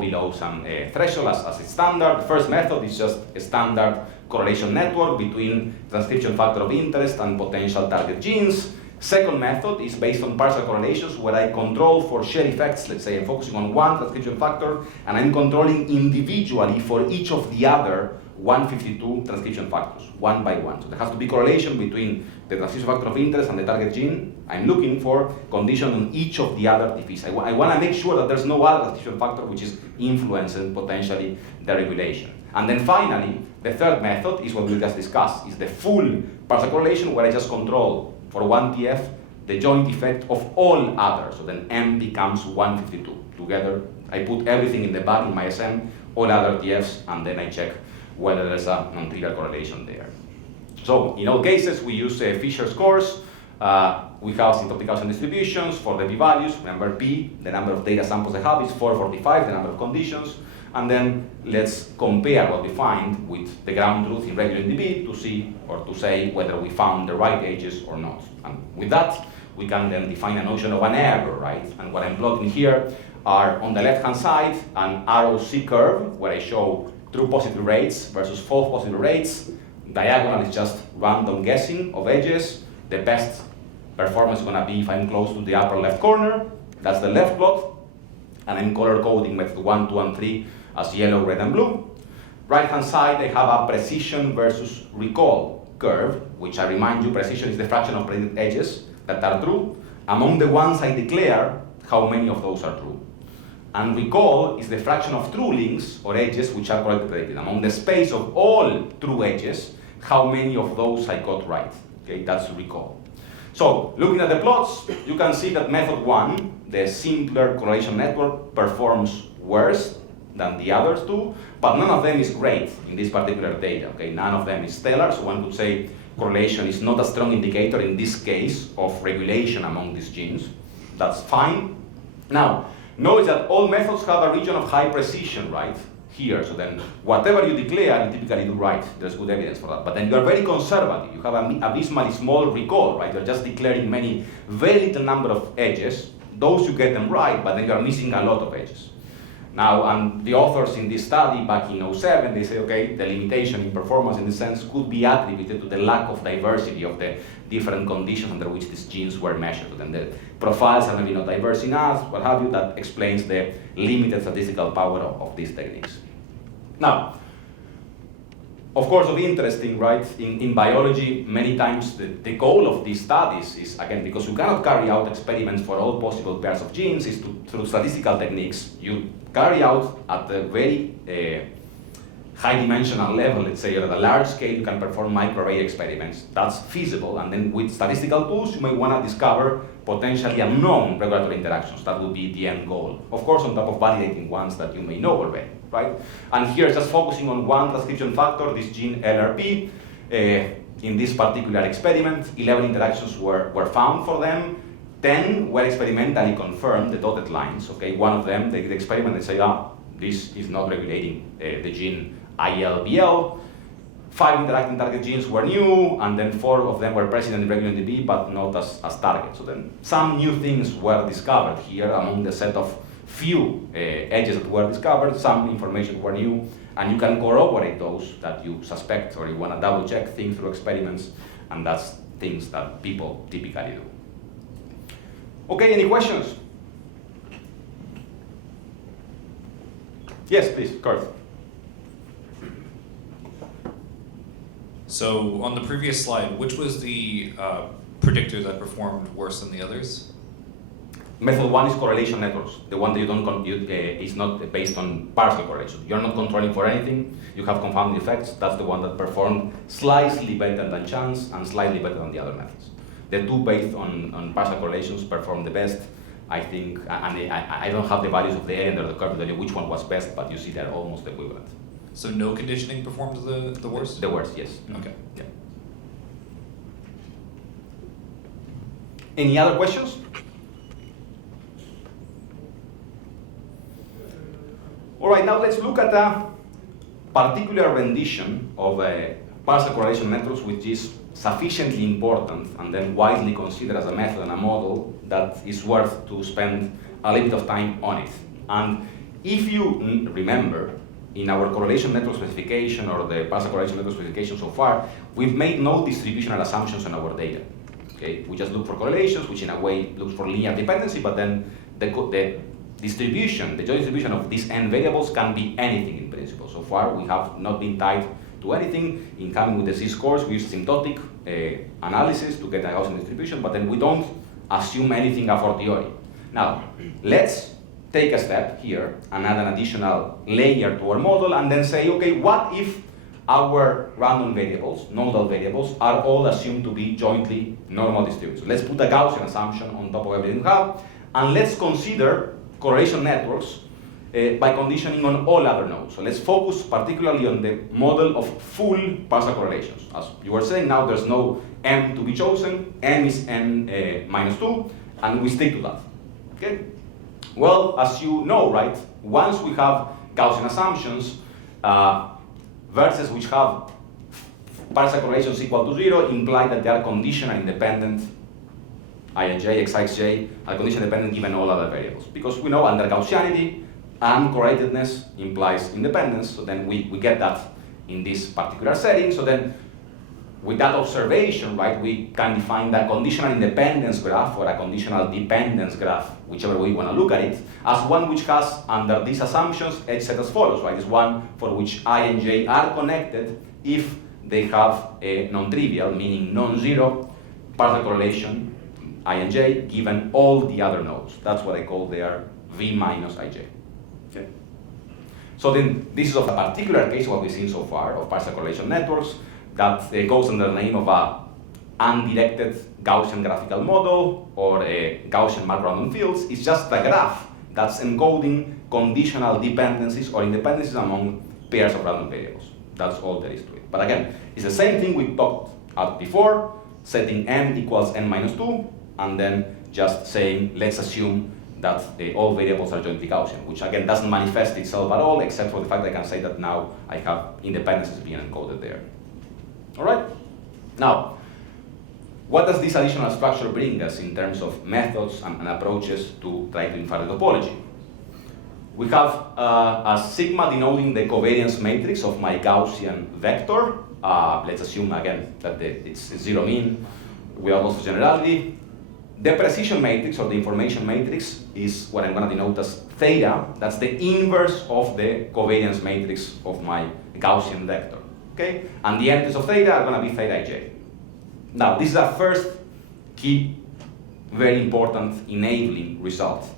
below some threshold as is standard. The first method is just a standard correlation network between transcription factor of interest and potential target genes. Second method is based on partial correlations where I control for share effects. Let's say I'm focusing on one transcription factor and I'm controlling individually for each of the other 152 transcription factors, one by one. So there has to be correlation between the transcription factor of interest and the target gene. I'm looking for condition on each of the other TPs. I want to make sure that there's no other transcription factor which is influencing potentially the regulation. And then finally, the third method is what we just discussed, is the full partial correlation where I just control for one TF the joint effect of all others. So then M becomes 152. Together, I put everything in the bag in my SM, all other TFs, and then I check whether there's a non-trivial correlation there. So in all cases, we use Fisher scores. We have asymptotic Gaussian distributions for the p-values. Remember p, the number of data samples I have is 445, the number of conditions. And then let's compare what we find with the ground truth in RegulonDB to see or to say whether we found the right edges or not. And with that, we can then define a notion of an error, right? And what I'm plotting here are, on the left-hand side, an ROC curve, where I show true positive rates versus false positive rates. Diagonal is just random guessing of edges. The best performance is going to be if I'm close to the upper left corner. That's the left plot. And I'm color coding method 1, 2, and 3 as yellow, red, and blue. Right-hand side, I have a precision versus recall curve, which I remind you, precision is the fraction of predicted edges that are true. Among the ones I declare, how many of those are true. And recall is the fraction of true links or edges which are correctly predicted. Among the space of all true edges, how many of those I got right. Okay, that's recall. So, looking at the plots, you can see that method 1, the simpler correlation network, performs worse than the others two, but none of them is great in this particular data. Okay, none of them is stellar, so one could say correlation is not a strong indicator in this case of regulation among these genes. That's fine. Now, notice that all methods have a region of high precision, right? Here, so then whatever you declare, you typically do right. There's good evidence for that. But then you're very conservative. You have an abysmally small recall, right? You're just declaring very little number of edges. Those you get them right, but then you're missing a lot of edges. Now, and the authors in this study back in 2007, they say, okay, the limitation in performance in this sense could be attributed to the lack of diversity of the different conditions under which these genes were measured. And the profiles are maybe not diverse enough, what have you, that explains the limited statistical power of these techniques. Now, of course, of interesting, right, in biology, many times the goal of these studies is, again, because you cannot carry out experiments for all possible pairs of genes, is to, through statistical techniques, you carry out at a very high dimensional level, let's say, at a large scale, you can perform microarray experiments. That's feasible, and then with statistical tools, you may want to discover potentially unknown regulatory interactions. That would be the end goal. Of course, on top of validating ones that you may know already, right? And here, just focusing on one transcription factor, this gene LRP, in this particular experiment, 11 interactions were found for them. 10 were experimentally confirmed, the dotted lines, okay? One of them, they did the experiment, they say, this is not regulating the gene ILBL. 5 interacting target genes were new, and then 4 of them were present in the regular NDB, but not as targets. So then some new things were discovered here among the set of few edges that were discovered. Some information were new, and you can corroborate those that you suspect, or you want to double check things through experiments, and that's things that people typically do. Okay, any questions? Yes, please, Kurt. So on the previous slide, which was the predictor that performed worse than the others? Method 1 is correlation networks. The one that you don't compute is not based on partial correlation. You're not controlling for anything. You have confounding effects. That's the one that performed slightly better than chance and slightly better than the other methods. The two based on partial correlations performed the best, I think, and I don't have the values of the end or the curve to tell you which one was best, but you see they're almost equivalent. So no conditioning performed the worst? The worst, yes. Okay. Yeah. Any other questions? All right, now let's look at a particular rendition of partial correlation networks, which is sufficiently important and then widely considered as a method and a model that is worth to spend a little bit of time on it. And if you remember, in our correlation network specification or the partial correlation network specification so far, we've made no distributional assumptions on our data. Okay, we just look for correlations, which in a way looks for linear dependency, but then the distribution, the joint distribution of these n variables can be anything in principle. So far, we have not been tied to anything. In coming with the z-scores, we use asymptotic analysis to get a Gaussian distribution, but then we don't assume anything a fortiori. Now, let's take a step here and add an additional layer to our model and then say, okay, what if our random variables, nodal variables, are all assumed to be jointly normal distributed? So let's put a Gaussian assumption on top of everything we have, and let's consider correlation networks by conditioning on all other nodes. So let's focus particularly on the model of full partial correlations. As you were saying, now there's no m to be chosen, m is n minus 2, and we stick to that. Okay? Well, as you know, right, once we have Gaussian assumptions, verses which have partial correlations equal to 0 imply that they are conditional independent ij, xij are condition dependent given all other variables. Because we know under Gaussianity, uncorrelatedness implies independence, so then we get that in this particular setting. So then with that observation, right, we can define the conditional independence graph or a conditional dependence graph, whichever way you want to look at it, as one which has, under these assumptions, edge set as follows, right? It's one for which I and j are connected if they have a non-trivial, meaning non-zero, partial correlation, I and j, given all the other nodes. That's what I call their V minus ij. Okay. So then this is of a particular case, what we've seen so far, of partial correlation networks, that goes under the name of a undirected Gaussian graphical model or a Gaussian macro-random fields. It's just a graph that's encoding conditional dependencies or independencies among pairs of random variables. That's all there is to it. But again, it's the same thing we talked about before, setting n equals n minus 2, and then just saying, let's assume that all variables are jointly Gaussian, which again doesn't manifest itself at all, except for the fact that I can say that now I have independencies being encoded there. All right? Now, what does this additional structure bring us in terms of methods and approaches to try to infer the topology? We have a sigma denoting the covariance matrix of my Gaussian vector. Let's assume again that it's zero mean without loss of generality. The precision matrix or the information matrix is what I'm going to denote as theta. That's the inverse of the covariance matrix of my Gaussian vector. Okay? And the entries of theta are going to be theta ij. Now, this is a first key, very important enabling result.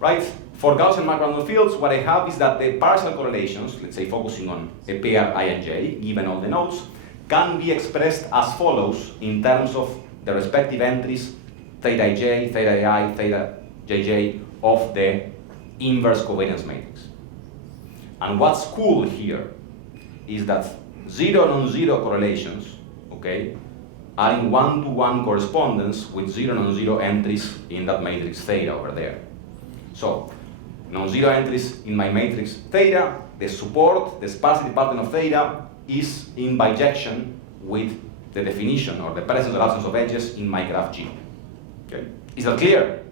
Right? For Gaussian macro-random fields, what I have is that the partial correlations, let's say focusing on a pair I and j, given all the nodes, can be expressed as follows in terms of the respective entries theta ij, theta I, theta jj of the inverse covariance matrix. And what's cool here is that zero non-zero correlations, okay, are in one-to-one correspondence with zero non-zero entries in that matrix theta over there. So, non-zero entries in my matrix theta, the support, the sparsity pattern of theta is in bijection with the definition or the presence or absence of edges in my graph G. Okay. Is that clear?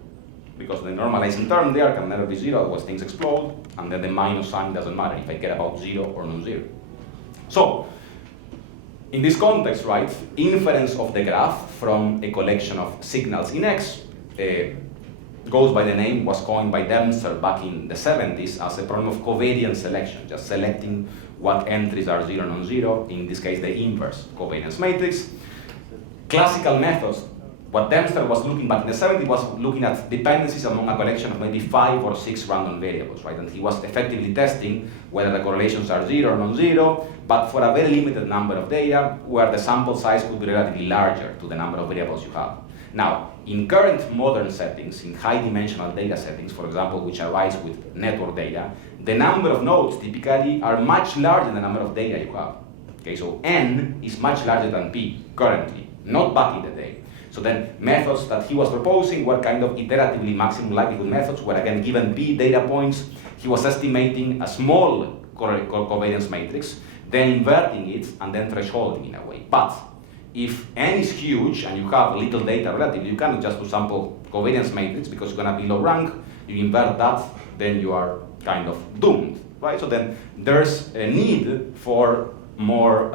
Because the normalizing term there can never be zero, otherwise things explode, and then the minus sign doesn't matter if I care about zero or non-zero. So, in this context, right, inference of the graph from a collection of signals in X goes by the name, was coined by Dempster back in the 70s as a problem of covariance selection, just selecting what entries are zero non-zero, in this case the inverse covariance matrix. Classical methods, what Dempster was looking back in the 70s was looking at dependencies among a collection of maybe 5 or 6 random variables, right? And he was effectively testing whether the correlations are zero or non-zero, but for a very limited number of data where the sample size could be relatively larger to the number of variables you have. Now, in current modern settings, in high-dimensional data settings, for example, which arise with network data, the number of nodes typically are much larger than the number of data you have. Okay, so n is much larger than p currently, not back in the day. So then methods that he was proposing were kind of iteratively maximum likelihood methods, where again, given p data points, he was estimating a small covariance matrix, then inverting it, and then thresholding in a way. But if n is huge and you have little data relatively, you cannot just do sample covariance matrix because you're going to be low rank. You invert that, then you are kind of doomed, right? So then there's a need for more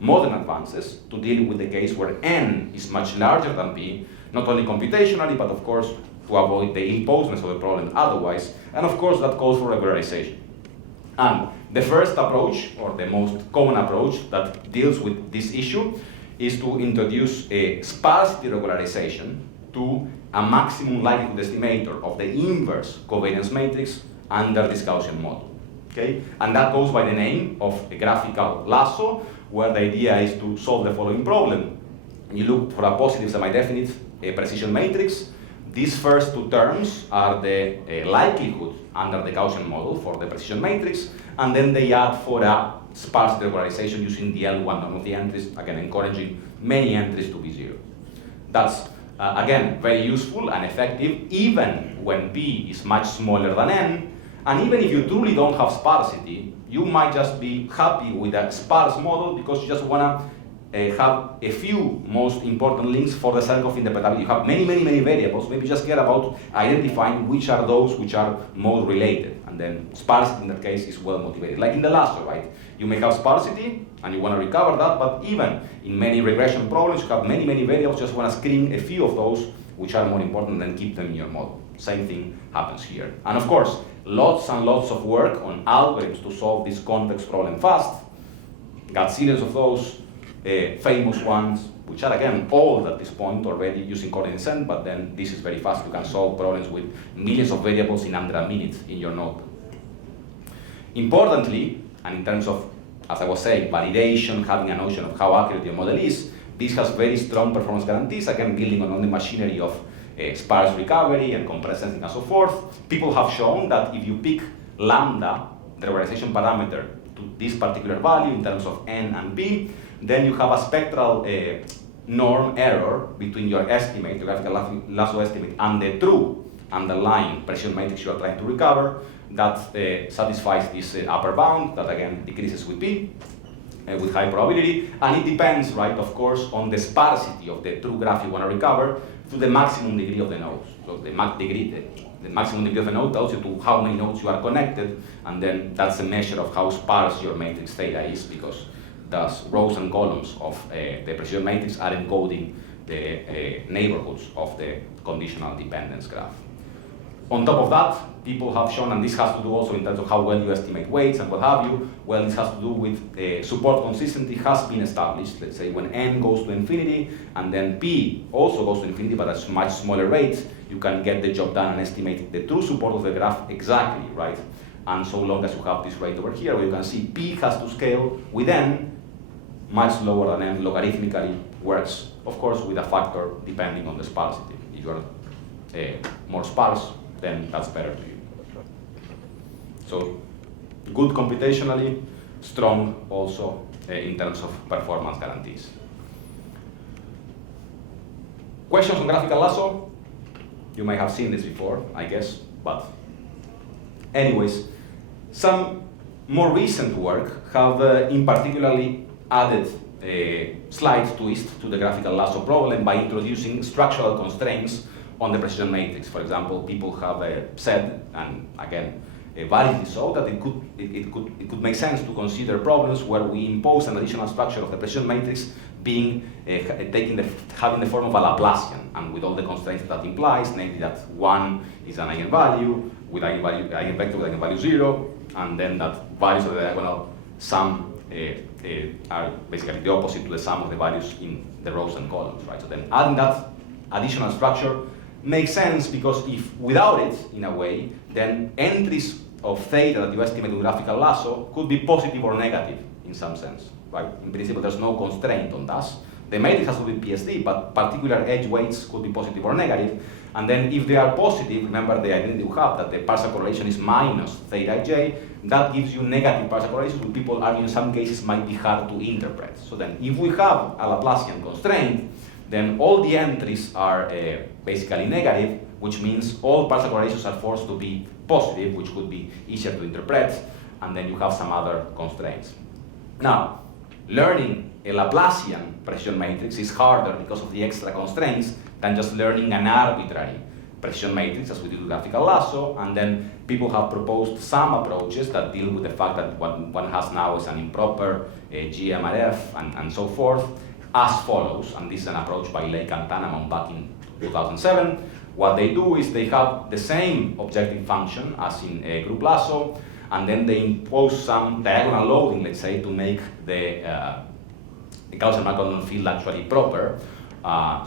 modern advances to deal with the case where n is much larger than p, not only computationally, but of course to avoid the imposedness of the problem otherwise, and of course that calls for regularization. And the first approach, or the most common approach that deals with this issue, is to introduce a sparsity regularization to a maximum likelihood estimator of the inverse covariance matrix under this Gaussian model. Okay? And that goes by the name of a graphical lasso, where the idea is to solve the following problem. You look for a positive semi-definite precision matrix. These first two terms are the likelihood under the Gaussian model for the precision matrix, and then they add for a sparsity regularization using the L1 norm of the entries, again encouraging many entries to be zero. That's, again, very useful and effective even when p is much smaller than n, and even if you truly don't have sparsity, you might just be happy with a sparse model because you just want to have a few most important links for the sake of interpretability. You have many variables. Maybe just care about identifying which are those which are more related. And then sparsity in that case is well motivated. Like in the lasso, right? You may have sparsity and you want to recover that, but even in many regression problems, you have many variables. Just want to screen a few of those which are more important and keep them in your model. Same thing happens here. And of course, lots and lots of work on algorithms to solve this context problem fast. Got series of those. Famous ones, which are again old at this point already using coordinate descent, but then this is very fast. You can solve problems with millions of variables in under a minute in your notebook. Importantly, and in terms of, as I was saying, validation, having a notion of how accurate your model is, this has very strong performance guarantees, again building on the machinery of sparse recovery and compressed sensing and so forth. People have shown that if you pick lambda, the regularization parameter, to this particular value in terms of n and p, then you have a spectral norm error between your estimate, the graphical lasso estimate, and the true underlying precision matrix you are trying to recover that satisfies this upper bound that again decreases with p with high probability. And it depends, right, of course, on the sparsity of the true graph you want to recover to the maximum degree of the nodes. So the maximum degree of a node tells you to how many nodes you are connected, and then that's a measure of how sparse your matrix theta is, because thus rows and columns of the precision matrix are encoding the neighborhoods of the conditional dependence graph. On top of that, people have shown, and this has to do also in terms of how well you estimate weights and what have you, well, this has to do with support consistency has been established. Let's say when n goes to infinity, and then p also goes to infinity, but at much smaller rates, you can get the job done and estimate the true support of the graph exactly, right? And so long as you have this rate over here, where you can see p has to scale with n, much lower than n logarithmically, works, of course, with a factor depending on the sparsity. If you're more sparse, then that's better to you. So good computationally, strong also in terms of performance guarantees. Questions on graphical lasso? You may have seen this before, I guess, but anyways, some more recent work have in particularly added a slight twist to the graphical lasso problem by introducing structural constraints on the precision matrix. For example, people have said, and again, validly so, that it could make sense to consider problems where we impose an additional structure of the precision matrix being having the form of a Laplacian, and with all the constraints that implies, namely that 1 is an eigenvalue with eigenvector with eigenvalue 0, and then that values of the diagonal sum are basically the opposite to the sum of the values in the rows and columns, right? So then adding that additional structure makes sense, because if without it, in a way, then entries of theta that you estimate with graphical lasso could be positive or negative in some sense, right? In principle, there's no constraint on that. The matrix has to be PSD, but particular edge weights could be positive or negative. And then if they are positive, remember the identity we have, that the partial correlation is minus theta ij, that gives you negative partial correlations, which people argue in some cases might be hard to interpret. So then if we have a Laplacian constraint, then all the entries are basically negative, which means all partial correlations are forced to be positive, which could be easier to interpret, and then you have some other constraints. Now, learning a Laplacian precision matrix is harder because of the extra constraints than just learning an arbitrary precision matrix, as we did with graphical lasso, and then people have proposed some approaches that deal with the fact that what one has now is an improper GMRF and so forth, as follows, and this is an approach by Lake and Tanneman back in 2007. What they do is they have the same objective function as in group lasso, and then they impose some diagonal loading, let's say, to make the Gaussian-Maclaurin field actually proper.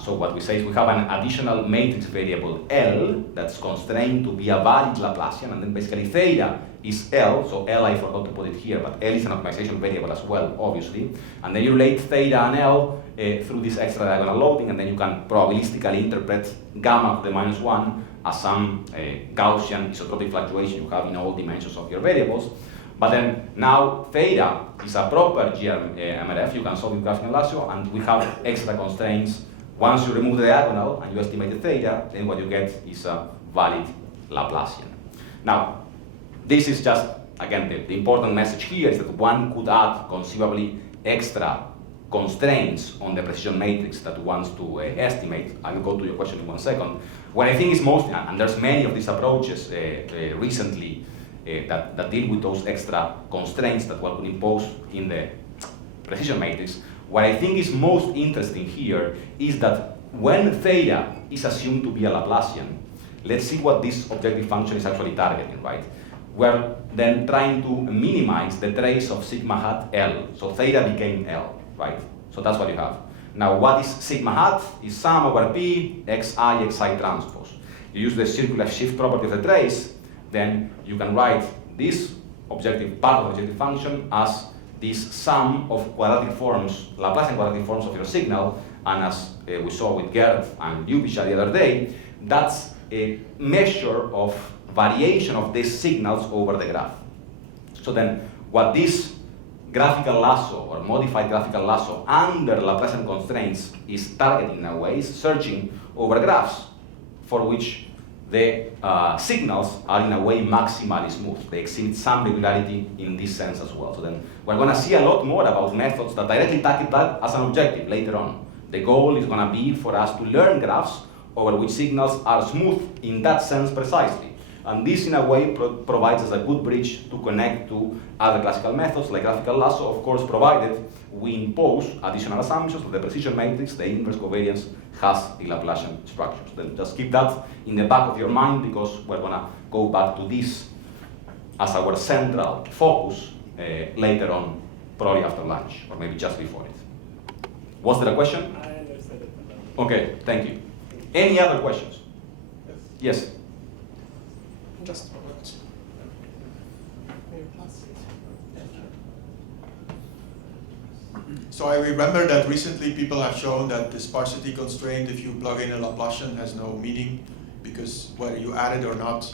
So what we say is we have an additional matrix variable L that's constrained to be a valid Laplacian, and then basically theta is L, so L I forgot to put it here, but L is an optimization variable as well, obviously. And then you relate theta and L through this extra diagonal loading, and then you can probabilistically interpret gamma to the -1 as some Gaussian isotropic fluctuation you have in all dimensions of your variables. But then now theta is a proper GMRF, you can solve with graphical lasso, and we have extra constraints. Once you remove the diagonal and you estimate the theta, then what you get is a valid Laplacian. Now, this is just, again, the important message here is that one could add conceivably extra constraints on the precision matrix that wants to estimate. I will go to your question in 1 second. What I think is most, and there's many of these approaches recently that deal with those extra constraints that one could impose in the precision matrix. What I think is most interesting here is that when theta is assumed to be a Laplacian, let's see what this objective function is actually targeting, right? We're then trying to minimize the trace of sigma hat L. So theta became L, right? So that's what you have. Now, what is sigma hat? Is sum over P, xi transpose. You use the circular shift property of the trace, then you can write this objective part of the objective function as this sum of quadratic forms, Laplacian quadratic forms of your signal, and as we saw with Gerd and Ljubisha the other day, that's a measure of variation of these signals over the graph. So then, what this graphical lasso or modified graphical lasso under Laplacian constraints is targeting in a way is searching over graphs for which the signals are in a way maximally smooth. They exhibit some regularity in this sense as well. So then we're going to see a lot more about methods that directly tackle that as an objective later on. The goal is going to be for us to learn graphs over which signals are smooth in that sense precisely. And this in a way provides us a good bridge to connect to other classical methods like graphical lasso, of course, provided we impose additional assumptions that the precision matrix, the inverse covariance, has the Laplacian structures. Then just keep that in the back of your mind because we're going to go back to this as our central focus later on, probably after lunch, or maybe just before it. Was there a question? I understood it. Okay, thank you. Any other questions? Yes? Just a moment. So I remember that recently people have shown that the sparsity constraint, if you plug in a Laplacian, has no meaning because whether you add it or not,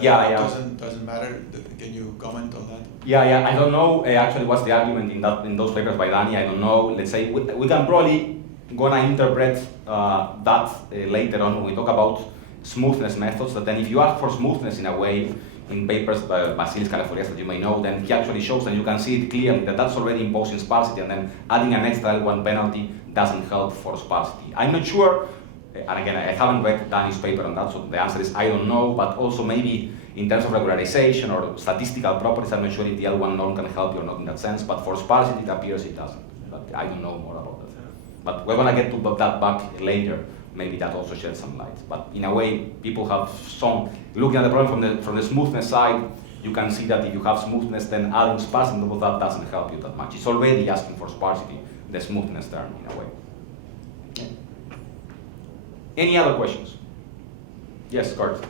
doesn't matter. Can you comment on that? Yeah. I don't know actually what's the argument in those papers by Danny. I don't know. Let's say we can probably gonna interpret that later on when we talk about smoothness methods. That then if you ask for smoothness in a way in papers by Vasilis Kalaforias that you may know, then he actually shows and you can see it clearly that that's already imposing sparsity, and then adding an extra L1 penalty doesn't help for sparsity. I'm not sure, and again, I haven't read Danny's paper on that, so the answer is I don't know, but also maybe in terms of regularization or statistical properties, I'm not sure if the L1 norm can help you or not in that sense, but for sparsity it appears it doesn't. But I don't know more about that. But we're gonna get to that back later. Maybe that also sheds some light. But in a way, people have some, looking at the problem from the smoothness side, you can see that if you have smoothness, then adding sparsity on top of that doesn't help you that much. It's already asking for sparsity, the smoothness term, in a way. Yeah. Any other questions? Yes, Kurt.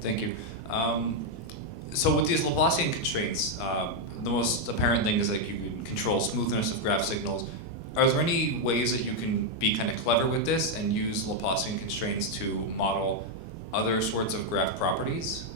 Thank you. So with these Laplacian constraints, the most apparent thing is that you can control smoothness of graph signals. Are there any ways that you can be kind of clever with this and use Laplacian constraints to model other sorts of graph properties?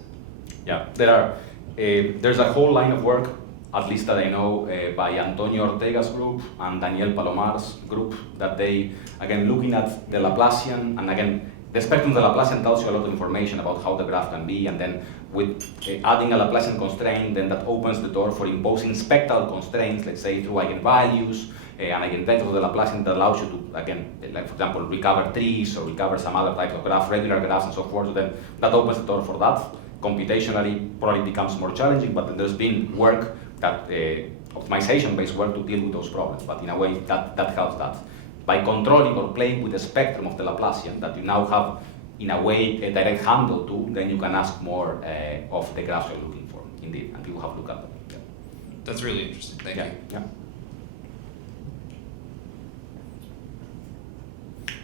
Yeah, there are. There's a whole line of work, at least that I know, by Antonio Ortega's group and Daniel Palomar's group, that they, again, looking at the Laplacian, and again, the spectrum of the Laplacian tells you a lot of information about how the graph can be, and then with adding a Laplacian constraint, then that opens the door for imposing spectral constraints, let's say through eigenvalues, and eigenvectors of the Laplacian that allows you to, again, like for example, recover trees or recover some other type of graph, regular graphs and so forth. So then that opens the door for that. Computationally, probably becomes more challenging, but then there's been work that optimization-based work to deal with those problems. But in a way, that helps that. By controlling or playing with the spectrum of the Laplacian that you now have, in a way, a direct handle to, then you can ask more of the graphs you're looking for, indeed, and people have looked at them. Yeah. That's really interesting. Thank you. Yeah.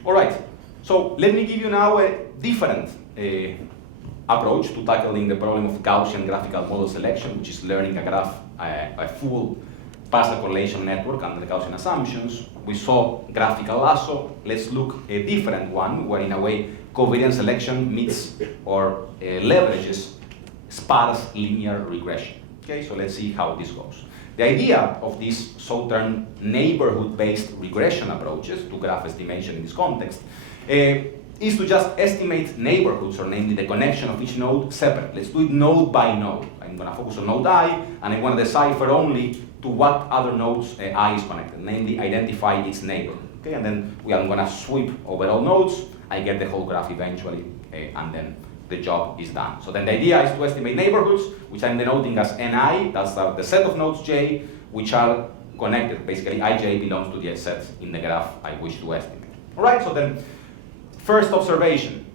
All right, so let me give you now a different approach to tackling the problem of Gaussian graphical model selection, which is learning a graph, a full partial correlation network under the Gaussian assumptions. We saw graphical lasso. Let's look a different one where in a way covariance selection meets or leverages sparse linear regression. Okay, so let's see how this goes. The idea of these so-termed neighborhood-based regression approaches to graph estimation in this context is to just estimate neighborhoods, or namely the connection of each node separate. Let's do it node by node. I'm going to focus on node I, and I want to decipher only to what other nodes I is connected, namely identify its neighborhood. Okay, and then I'm going to sweep over all nodes. I get the whole graph eventually, and then the job is done. So then the idea is to estimate neighborhoods, which I'm denoting as Ni. That's the set of nodes J, which are connected. Basically, Ij belongs to the set in the graph I wish to estimate. All right, so then first observation.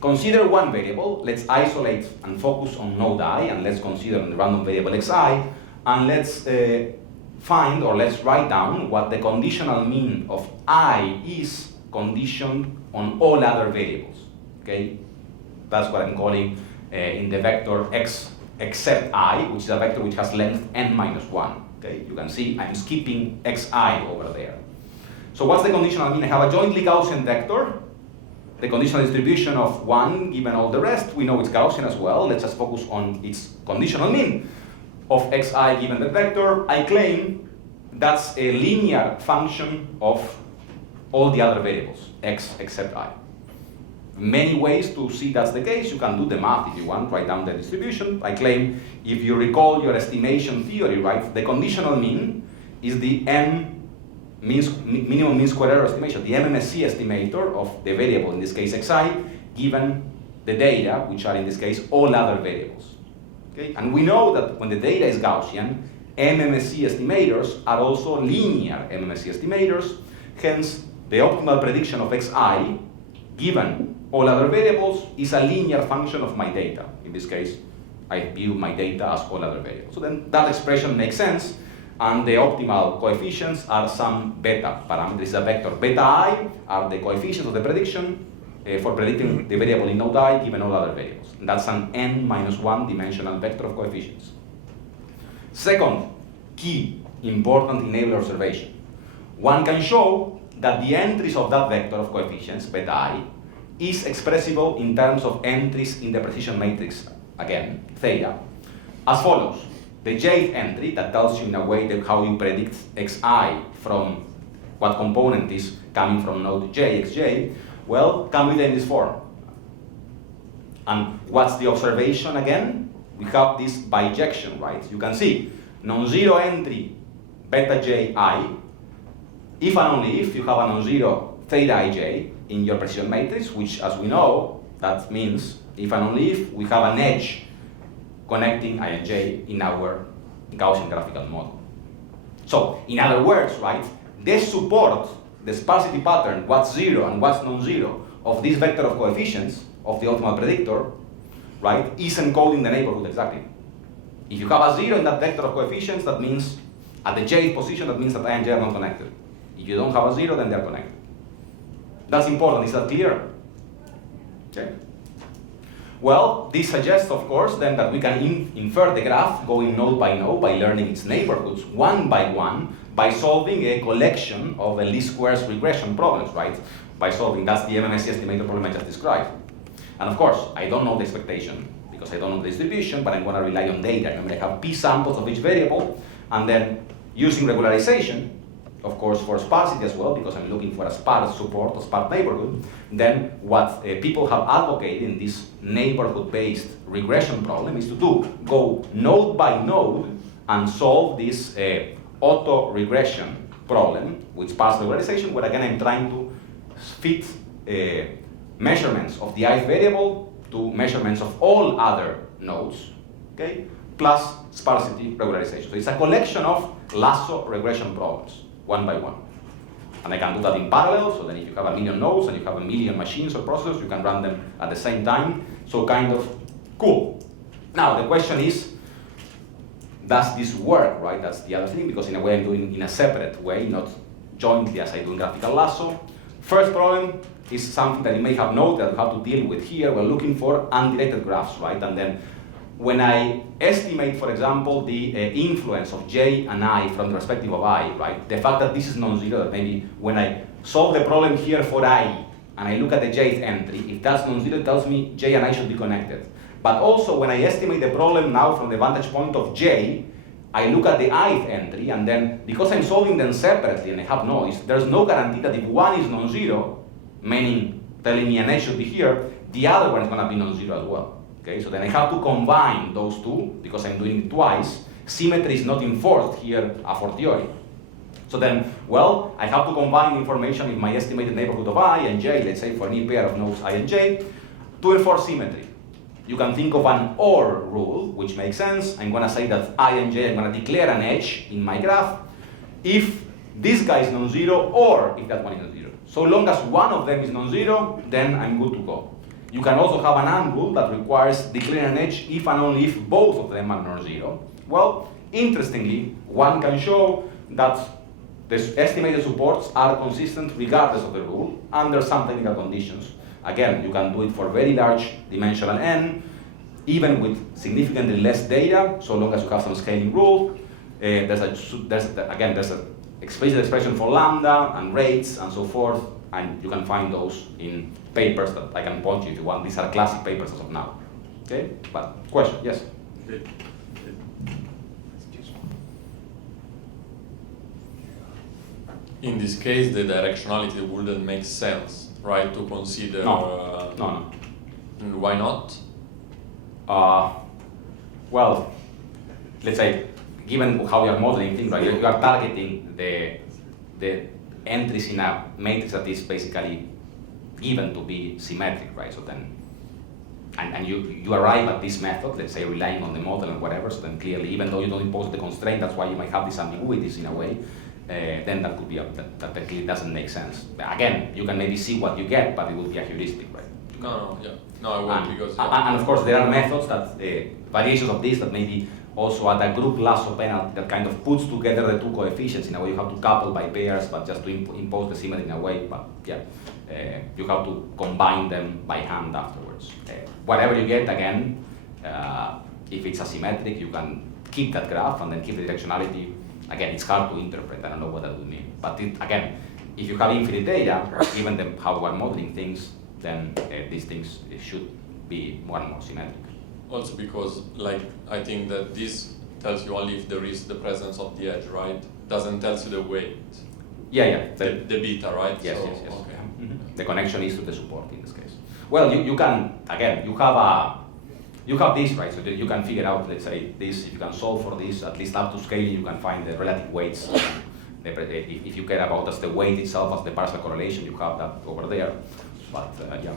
Consider one variable. Let's isolate and focus on node I, and let's consider the random variable xi, and let's find, or let's write down what the conditional mean of I is conditioned on all other variables. Okay, that's what I'm calling in the vector x except I, which is a vector which has length n-1. Okay, you can see I'm skipping xi over there. So what's the conditional mean? I have a jointly Gaussian vector. The conditional distribution of 1 given all the rest. We know it's Gaussian as well. Let's just focus on its conditional mean of xi given the vector. I claim that's a linear function of all the other variables, x except I. Many ways to see that's the case. You can do the math if you want, write down the distribution. I claim, if you recall your estimation theory, right, the conditional mean is the minimum mean square error estimation, the MMSE estimator of the variable, in this case xi, given the data, which are in this case all other variables. Okay? And we know that when the data is Gaussian, MMSE estimators are also linear MMSE estimators. Hence, the optimal prediction of xi, given all other variables, is a linear function of my data. In this case, I view my data as all other variables. So then that expression makes sense, and the optimal coefficients are some beta parameter. This is a vector. Beta I are the coefficients of the prediction for predicting the variable in node I given all other variables. And that's an n-1 dimensional vector of coefficients. Second key important enabler observation. One can show that the entries of that vector of coefficients, beta I, is expressible in terms of entries in the precision matrix, again, theta, as follows. The jth entry, that tells you in a way that how you predict xi from what component is coming from node j, xj, well, can be in this form. And what's the observation again? We have this bijection, right? You can see non-zero entry beta ji, if and only if you have a non-zero theta ij in your precision matrix, which, as we know, that means if and only if we have an edge connecting I and j in our Gaussian graphical model. So, in other words, right, they support the sparsity pattern, what's zero and what's non-zero, of this vector of coefficients of the optimal predictor, right, is encoding the neighborhood exactly. If you have a zero in that vector of coefficients, that means at the jth position, that means that I and j are not connected. If you don't have a zero, then they're connected. That's important. Is that clear? Okay. Well, this suggests, of course, then that we can infer the graph going node by node by learning its neighborhoods one by one by solving a collection of least squares regression problems, right? By solving, that's the MMSE estimator problem I just described. And of course, I don't know the expectation because I don't know the distribution, but I'm going to rely on data. Remember, I have p samples of each variable, and then using regularization, of course, for sparsity as well, because I'm looking for a sparse support, a sparse neighborhood, then what people have advocated in this neighborhood-based regression problem is to go node by node and solve this auto-regression problem with sparse regularization, where again I'm trying to fit measurements of the ith variable to measurements of all other nodes, okay, plus sparsity regularization. So it's a collection of lasso regression problems, one by one. And I can do that in parallel, so that if you have a million nodes and you have a million machines or processors, you can run them at the same time. So kind of cool. Now the question is, does this work, right? That's the other thing, because in a way I'm doing it in a separate way, not jointly as I do in graphical lasso. First problem is something that you may have noted that we have to deal with here. We're looking for undirected graphs, right? And then when I estimate, for example, the influence of j and I from the perspective of I, right? The fact that this is non-zero, that maybe when I solve the problem here for I, and I look at the jth entry, if that's non-zero, it tells me j and I should be connected. But also when I estimate the problem now from the vantage point of j, I look at the ith entry, and then because I'm solving them separately and I have noise, there's no guarantee that if one is non-zero, meaning telling me an edge should be here, the other one is going to be non-zero as well. Okay, so then I have to combine those two because I'm doing it twice. Symmetry is not enforced here a fortiori. So then, well, I have to combine the information in my estimated neighborhood of I and j, let's say for any pair of nodes I and j, to enforce symmetry. You can think of an OR rule, which makes sense. I'm going to say that I and j, I'm going to declare an edge in my graph if this guy is non-zero or if that one is non-zero. So long as one of them is non-zero, then I'm good to go. You can also have an AND rule that requires declaring an edge if and only if both of them are non-zero. Well, interestingly, one can show that the estimated supports are consistent regardless of the rule under some technical conditions. Again, you can do it for very large dimensional n, even with significantly less data, so long as you have some scaling rule. There's an explicit expression for lambda and rates and so forth, and you can find those in papers that I can point you if you want. These are classic papers as of now. Okay, but question, yes? In this case, the directionality wouldn't make sense, right? To consider. No. Why not? Well, let's say, given how you are modeling things, right? You are targeting the entries in a matrix that is basically given to be symmetric, right? So then, and you arrive at this method, let's say relying on the model and whatever. So then clearly, even though you don't impose the constraint, that's why you might have these ambiguities in a way. Then that could be that clearly doesn't make sense. Again, you can maybe see what you get, but it would be a heuristic, right? No, I won't because. And of course, there are methods that variations of this that maybe also add a group lasso penalty that kind of puts together the two coefficients in a way. You have to couple by pairs, but just to impose the symmetry in a way. But yeah, you have to combine them by hand afterwards. Whatever you get, again, if it's asymmetric, you can keep that graph and then keep the directionality. Again, it's hard to interpret. I don't know what that would mean. But again, if you have infinite data, given them how we're modeling things, then these things should be more and more symmetric. Also because, like, I think that this tells you only if there is the presence of the edge, right? Doesn't tell you the weight. Yeah. The beta, right? Yes, so, yes. Okay. Mm-hmm. The connection is to the support in this case. Well, you can, again, you have this, right? So that you can figure out, let's say, this, if you can solve for this, at least up to scaling, you can find the relative weights. If you care about as the weight itself as the partial correlation, you have that over there. But yeah.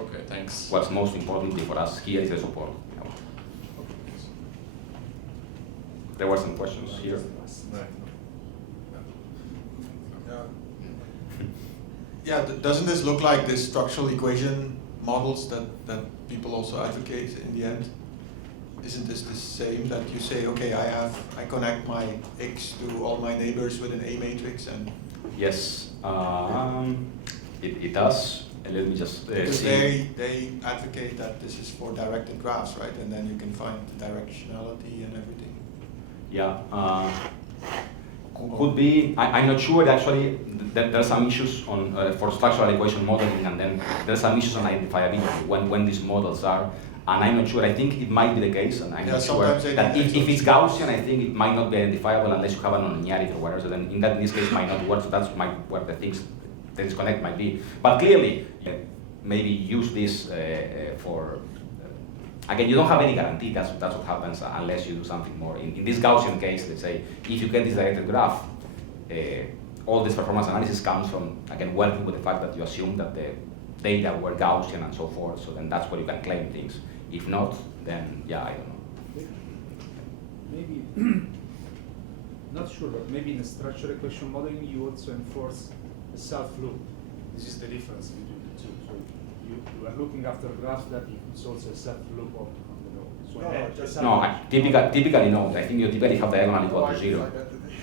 Okay, thanks. What's most importantly for us here is the support. There were some questions here. Yeah, doesn't this look like the structural equation models that people also advocate in the end? Isn't this the same, that you say, okay, I connect my X to all my neighbors with an A matrix and? Yes, it does. And let me just because see. they advocate that this is for directed graphs, right? And then you can find the directionality and everything. Yeah, could be. I'm not sure actually. There are some issues on for structural equation modeling, and then there are some issues on identifiability when these models are. And I'm not sure. I think it might be the case, and I'm not sure that if it's Gaussian, I think it might not be identifiable unless you have a nonlinearity or whatever. So then, in this case, it might not work. So that's where the things, the disconnect might be. But clearly, maybe use this for. Again, you don't have any guarantee that's what happens unless you do something more. In this Gaussian case, let's say, if you get this directed graph, all this performance analysis comes from, again, working with the fact that you assume that the data were Gaussian and so forth, so then that's where you can claim things. If not, then, yeah, I don't know. Maybe, not sure, but maybe in a structural equation modeling, you also enforce a self-loop. This is the difference between the two. So you are looking after graphs that it's also a self-loop on the node. So typically no. I think you typically have diagonal equal to 0.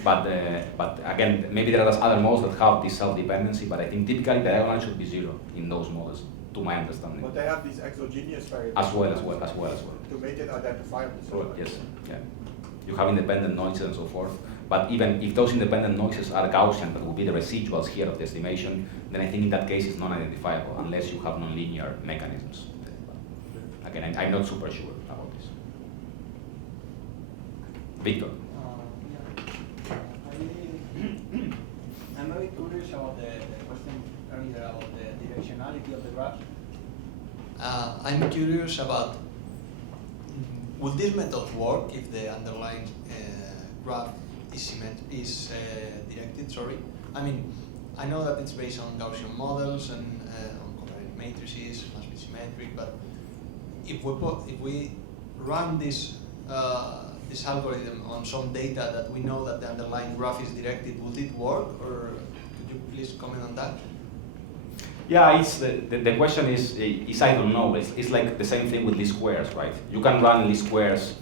But again, maybe there are other models that have this self-dependency, but I think typically the diagonal should be 0 in those models, to my understanding. But they have these exogenous variables. As well. To make it identifiable. So yes, yeah. You have independent noises and so forth. But even if those independent noises are Gaussian, that will be the residuals here of the estimation, then I think in that case it's non-identifiable unless you have nonlinear mechanisms. Again, I'm not super sure about this. Victor. here about the directionality of the graph. I'm curious about, would this method work if the underlying graph is directed? Sorry, I mean, I know that it's based on Gaussian models and on covariant matrices, must be symmetric, but if we run this this algorithm on some data that we know that the underlying graph is directed, would it work, or could you please comment on that? Yeah, it's the question is I don't know. It's like the same thing with least squares, right? You can run least squares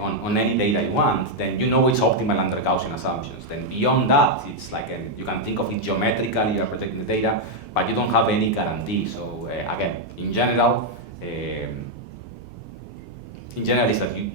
on any data you want, then you know it's optimal under Gaussian assumptions. Then beyond that, it's like you can think of it geometrically, you're projecting the data, but you don't have any guarantee. So again, in general, is that you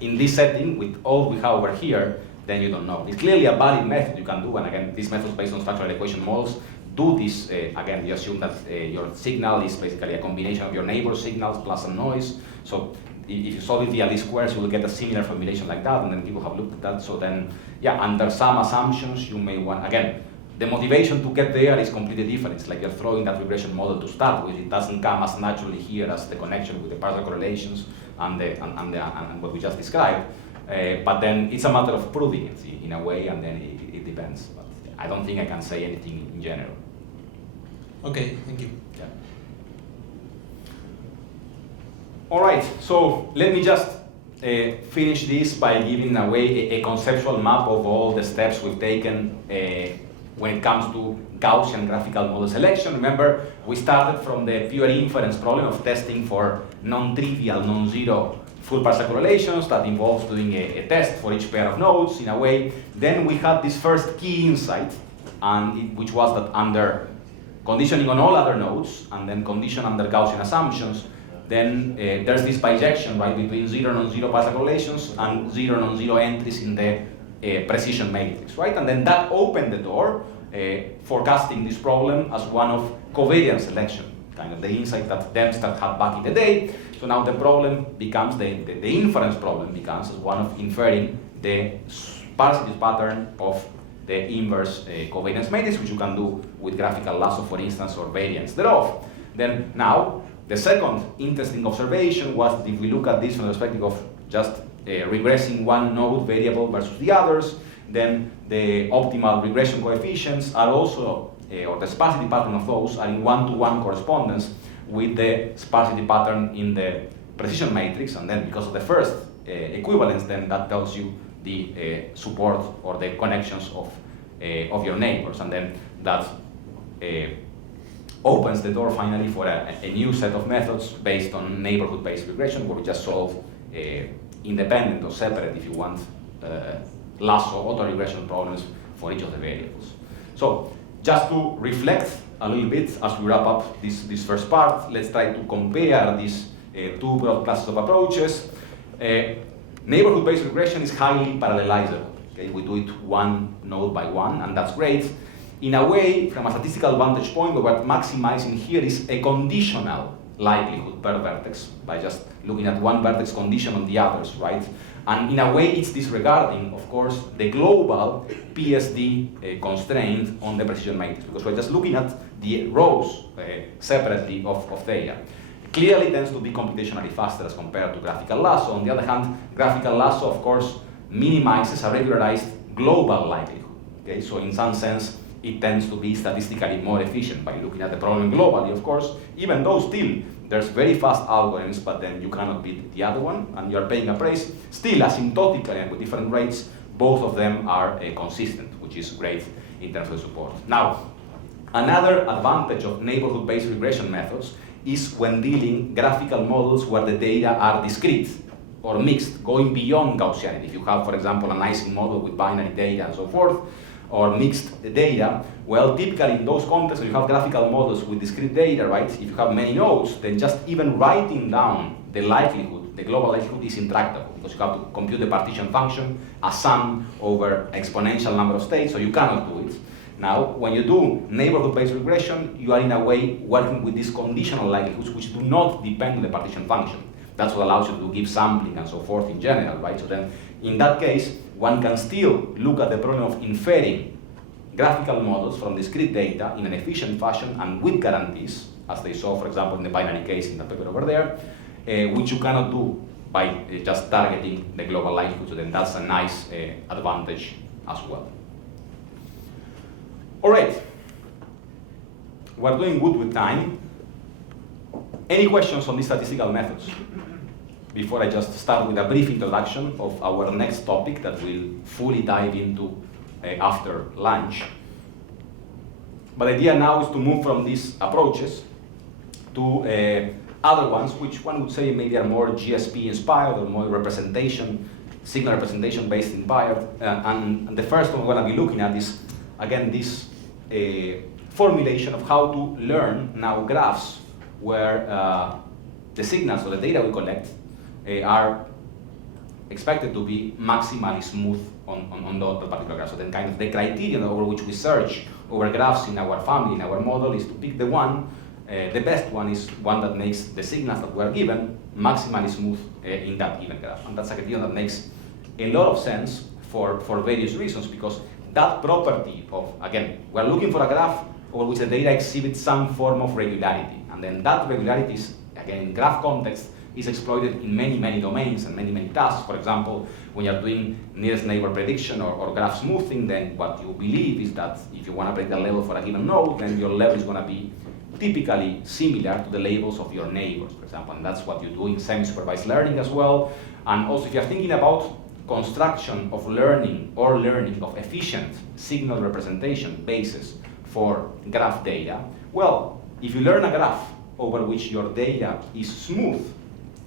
in this setting with all we have over here, then you don't know. It's clearly a valid method you can do, and again, these methods based on structural equation models do this. Again, you assume that your signal is basically a combination of your neighbor signals plus some noise. So if you solve it via least squares, you will get a similar formulation like that, and then people have looked at that. So then, yeah, under some assumptions, you may want, again, the motivation to get there is completely different. It's like you're throwing that regression model to start with. It doesn't come as naturally here as the connection with the partial correlations and what we just described. But then it's a matter of proving it in a way, and then it depends. But I don't think I can say anything in general. Okay, thank you. Yeah. All right, so let me just finish this by giving away a conceptual map of all the steps we've taken when it comes to Gaussian graphical model selection. Remember, we started from the pure inference problem of testing for non-trivial, non-zero full partial correlations that involves doing a test for each pair of nodes in a way. Then we had this first key insight, which was that under conditioning on all other nodes and then condition under Gaussian assumptions, then there's this bijection, right, between zero non-zero partial correlations and zero non-zero entries in the precision matrix, right? And then that opened the door forecasting this problem as one of covariance selection, kind of the insight that Dempster had back in the day. So now the problem becomes, the inference problem becomes as one of inferring the sparsity pattern of the inverse covariance matrix, which you can do with graphical lasso, for instance, or variance thereof. Then now, the second interesting observation was that if we look at this from the perspective of just regressing one node variable versus the others, then the optimal regression coefficients are also, or the sparsity pattern of those are in one-to-one correspondence with the sparsity pattern in the precision matrix, and then because of the first equivalence, then that tells you the support or the connections of your neighbors, and then that opens the door finally for a new set of methods based on neighborhood-based regression, where we just solve independent or separate, if you want, lasso auto-regression problems for each of the variables. So just to reflect a little bit as we wrap up this first part, let's try to compare these two broad classes of approaches. Neighborhood-based regression is highly parallelizable. Okay? We do it one node by one, and that's great. In a way, from a statistical vantage point, what we're maximizing here is a conditional likelihood per vertex by just looking at one vertex condition on the others, right? And in a way, it's disregarding, of course, the global PSD constraint on the precision matrix, because we're just looking at the rows separately of data. Clearly tends to be computationally faster as compared to graphical lasso. On the other hand, graphical lasso, of course, minimizes a regularized global likelihood. Okay, so in some sense, it tends to be statistically more efficient by looking at the problem globally, of course, even though still there's very fast algorithms, but then you cannot beat the other one, and you're paying a price. Still, asymptotically and with different rates, both of them are consistent, which is great in terms of support. Now, another advantage of neighborhood-based regression methods is when dealing graphical models where the data are discrete or mixed, going beyond Gaussianity. If you have, for example, an Ising model with binary data and so forth, or mixed data, well, typically in those contexts, you have graphical models with discrete data, right? If you have many nodes, then just even writing down the likelihood, the global likelihood is intractable, because you have to compute the partition function, a sum over exponential number of states, so you cannot do it. Now, when you do neighborhood-based regression, you are in a way working with these conditional likelihoods which do not depend on the partition function. That's what allows you to give sampling and so forth in general, right? So then, in that case, one can still look at the problem of inferring graphical models from discrete data in an efficient fashion and with guarantees, as they saw, for example, in the binary case in the paper over there, which you cannot do by just targeting the global likelihood. So then that's a nice advantage as well. All right, we're doing good with time. Any questions on these statistical methods? Before I just start with a brief introduction of our next topic that we'll fully dive into after lunch. But the idea now is to move from these approaches to other ones, which one would say maybe are more GSP inspired or more signal representation based inspired. And the first one we're going to be looking at is, again, this formulation of how to learn now graphs where the signals or the data we collect are expected to be maximally smooth on the particular graph. So then kind of the criterion over which we search over graphs in our family, in our model, is to pick the one, the best one is one that makes the signals that we are given maximally smooth in that given graph. And that's a criterion that makes a lot of sense for various reasons, because that property of, again, we're looking for a graph over which the data exhibits some form of regularity. And then that regularity is, again, in graph context, is exploited in many, many domains and many, many tasks. For example, when you're doing nearest neighbor prediction or graph smoothing, then what you believe is that if you want to predict a level for a given node, then your level is going to be typically similar to the labels of your neighbors, for example. And that's what you do in semi-supervised learning as well. And also, if you're thinking about construction of learning or learning of efficient signal representation basis for graph data, well, if you learn a graph over which your data is smooth,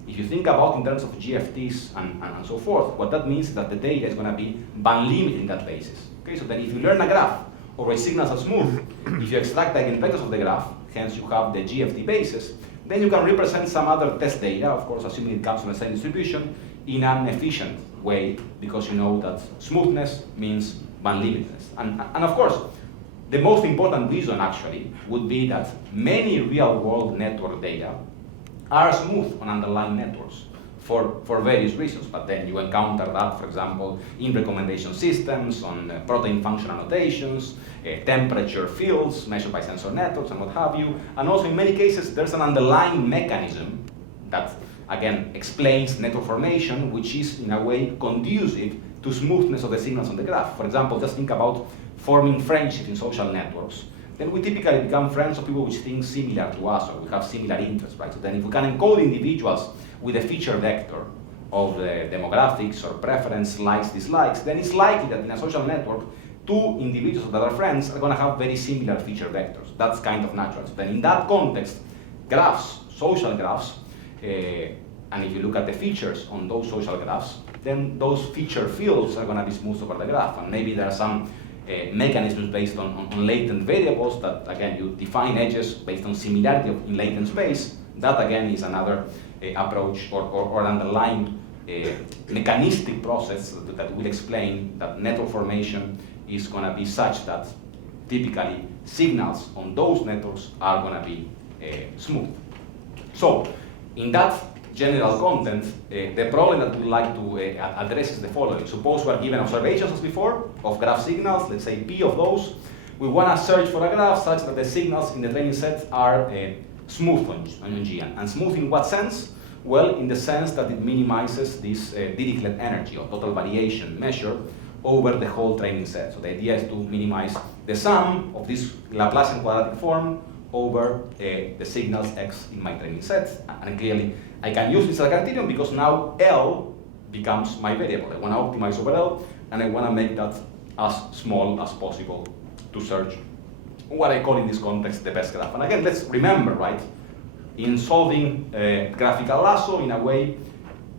if you think about in terms of GFTs and so forth, what that means is that the data is going to be band limited in that basis. Okay, so then if you learn a graph over which signals are smooth, if you extract the eigenvectors of the graph, hence you have the GFT basis, then you can represent some other test data, of course, assuming it comes from the same distribution, in an efficient way, because you know that smoothness means band limitedness. And of course, the most important reason actually would be that many real-world network data are smooth on underlying networks for various reasons, but then you encounter that, for example, in recommendation systems, on protein function annotations, temperature fields measured by sensor networks and what have you, and also in many cases there's an underlying mechanism that, again, explains network formation, which is in a way conducive to smoothness of the signals on the graph. For example, just think about forming friendships in social networks. Then we typically become friends of people which think similar to us, or we have similar interests, right? So then if we can encode individuals with a feature vector of the demographics or preference, likes, dislikes, then it's likely that in a social network, two individuals that are friends are going to have very similar feature vectors. That's kind of natural. So then in that context, graphs, social graphs, and if you look at the features on those social graphs, then those feature fields are going to be smooth over the graph. And maybe there are some mechanisms based on latent variables that, again, you define edges based on similarity in latent space. That, again, is another approach or underlying mechanistic process that will explain that network formation is going to be such that typically signals on those networks are going to be smooth. So, in that general content, the problem that we'd like to address is the following. Suppose we are given observations as before of graph signals, let's say P of those. We want to search for a graph such that the signals in the training set are smooth on G. And smooth in what sense? Well, in the sense that it minimizes this Dirichlet energy or total variation measure over the whole training set. So the idea is to minimize the sum of this Laplacian quadratic form over the signals X in my training set. And clearly, I can use this as a criterion because now L becomes my variable. I want to optimize over L, and I want to make that as small as possible to search what I call in this context the best graph. And again, let's remember, right, in solving graphical lasso, in a way,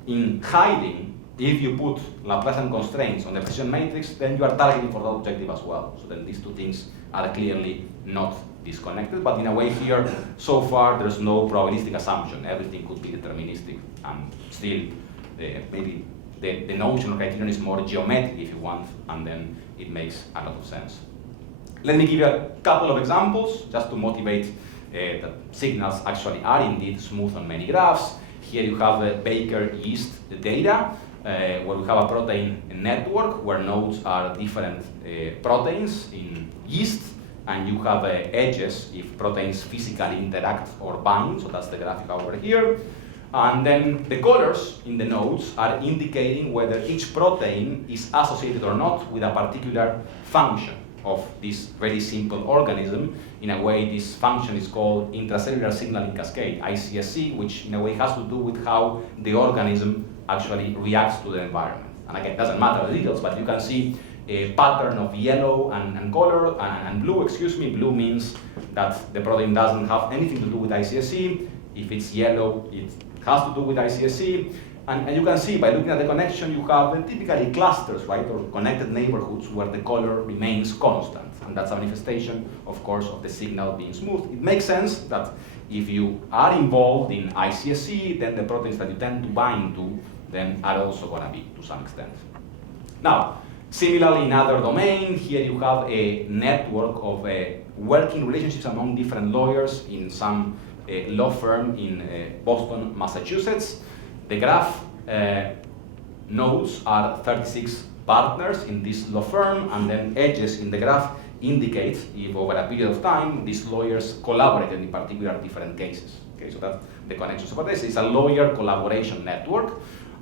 in hiding, if you put Laplacian constraints on the precision matrix, then you are targeting for that objective as well. So then these two things are clearly not disconnected, but in a way here, so far, there's no probabilistic assumption. Everything could be deterministic, and still, maybe the notion of criterion is more geometric if you want, and then it makes a lot of sense. Let me give you a couple of examples, just to motivate that signals actually are indeed smooth on many graphs. Here you have Baker yeast data. where we have a protein network where nodes are different proteins in yeast, and you have edges if proteins physically interact or bind, so that's the graphic over here. And then the colors in the nodes are indicating whether each protein is associated or not with a particular function of this very simple organism. In a way, this function is called intracellular signaling cascade, ICSC, which in a way has to do with how the organism actually reacts to the environment. And again, it doesn't matter the details, but you can see a pattern of yellow and color and blue, excuse me. Blue means that the protein doesn't have anything to do with ICSC. If it's yellow, it has to do with ICSC. And you can see by looking at the connection, you have typically clusters, right, or connected neighborhoods where the color remains constant. And that's a manifestation, of course, of the signal being smooth. It makes sense that if you are involved in ICSC, then the proteins that you tend to bind to then are also going to be to some extent. Now, similarly in other domain, here you have a network of working relationships among different lawyers in some law firm in Boston, Massachusetts. The graph nodes are 36 partners in this law firm, and then edges in the graph indicate if over a period of time these lawyers collaborated in particular different cases. Okay, so that's the connection. So for this is a lawyer collaboration network.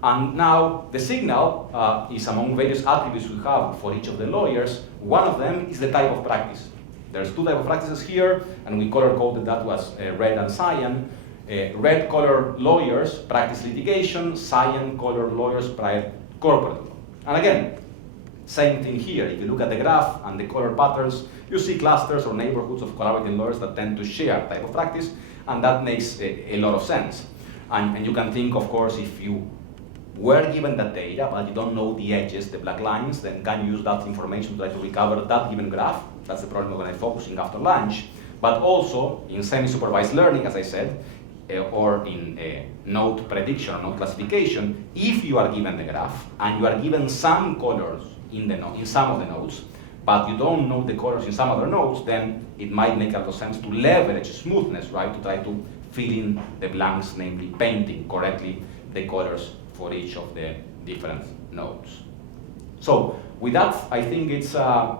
And now the signal is among various attributes we have for each of the lawyers. One of them is the type of practice. There's two types of practices here, and we color-coded that was red and cyan. Red color lawyers practice litigation, cyan color lawyers practice corporate law. And again, same thing here. If you look at the graph and the color patterns, you see clusters or neighborhoods of collaborating lawyers that tend to share type of practice, and that makes a lot of sense. And you can think, of course, if you were given that data, but you don't know the edges, the black lines, then can you use that information to try to recover that given graph? That's the problem we're going to be focusing after lunch. But also, in semi-supervised learning, as I said, or in node prediction, node classification, if you are given the graph and you are given some colors in some of the nodes, but you don't know the colors in some other nodes, then it might make a lot of sense to leverage smoothness, right, to try to fill in the blanks, namely painting correctly the colors for each of the different nodes. So with that, I think it's a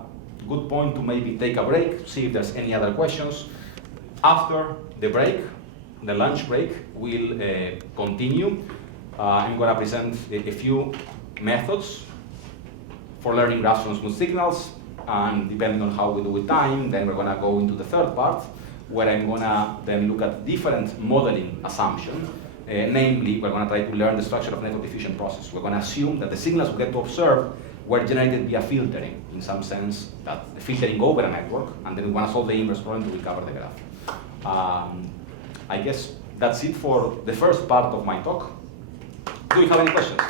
good point to maybe take a break, see if there's any other questions. After the break, the lunch break, we'll continue. I'm going to present a few methods for learning graphs from smooth signals, and depending on how we do with time, then we're going to go into the third part, where I'm going to then look at different modeling assumptions. Namely, we're going to try to learn the structure of network diffusion process. We're going to assume that the signals we get to observe were generated via filtering, in some sense, that filtering over a network, and then we want to solve the inverse problem to recover the graph. I guess that's it for the first part of my talk. Do you have any questions?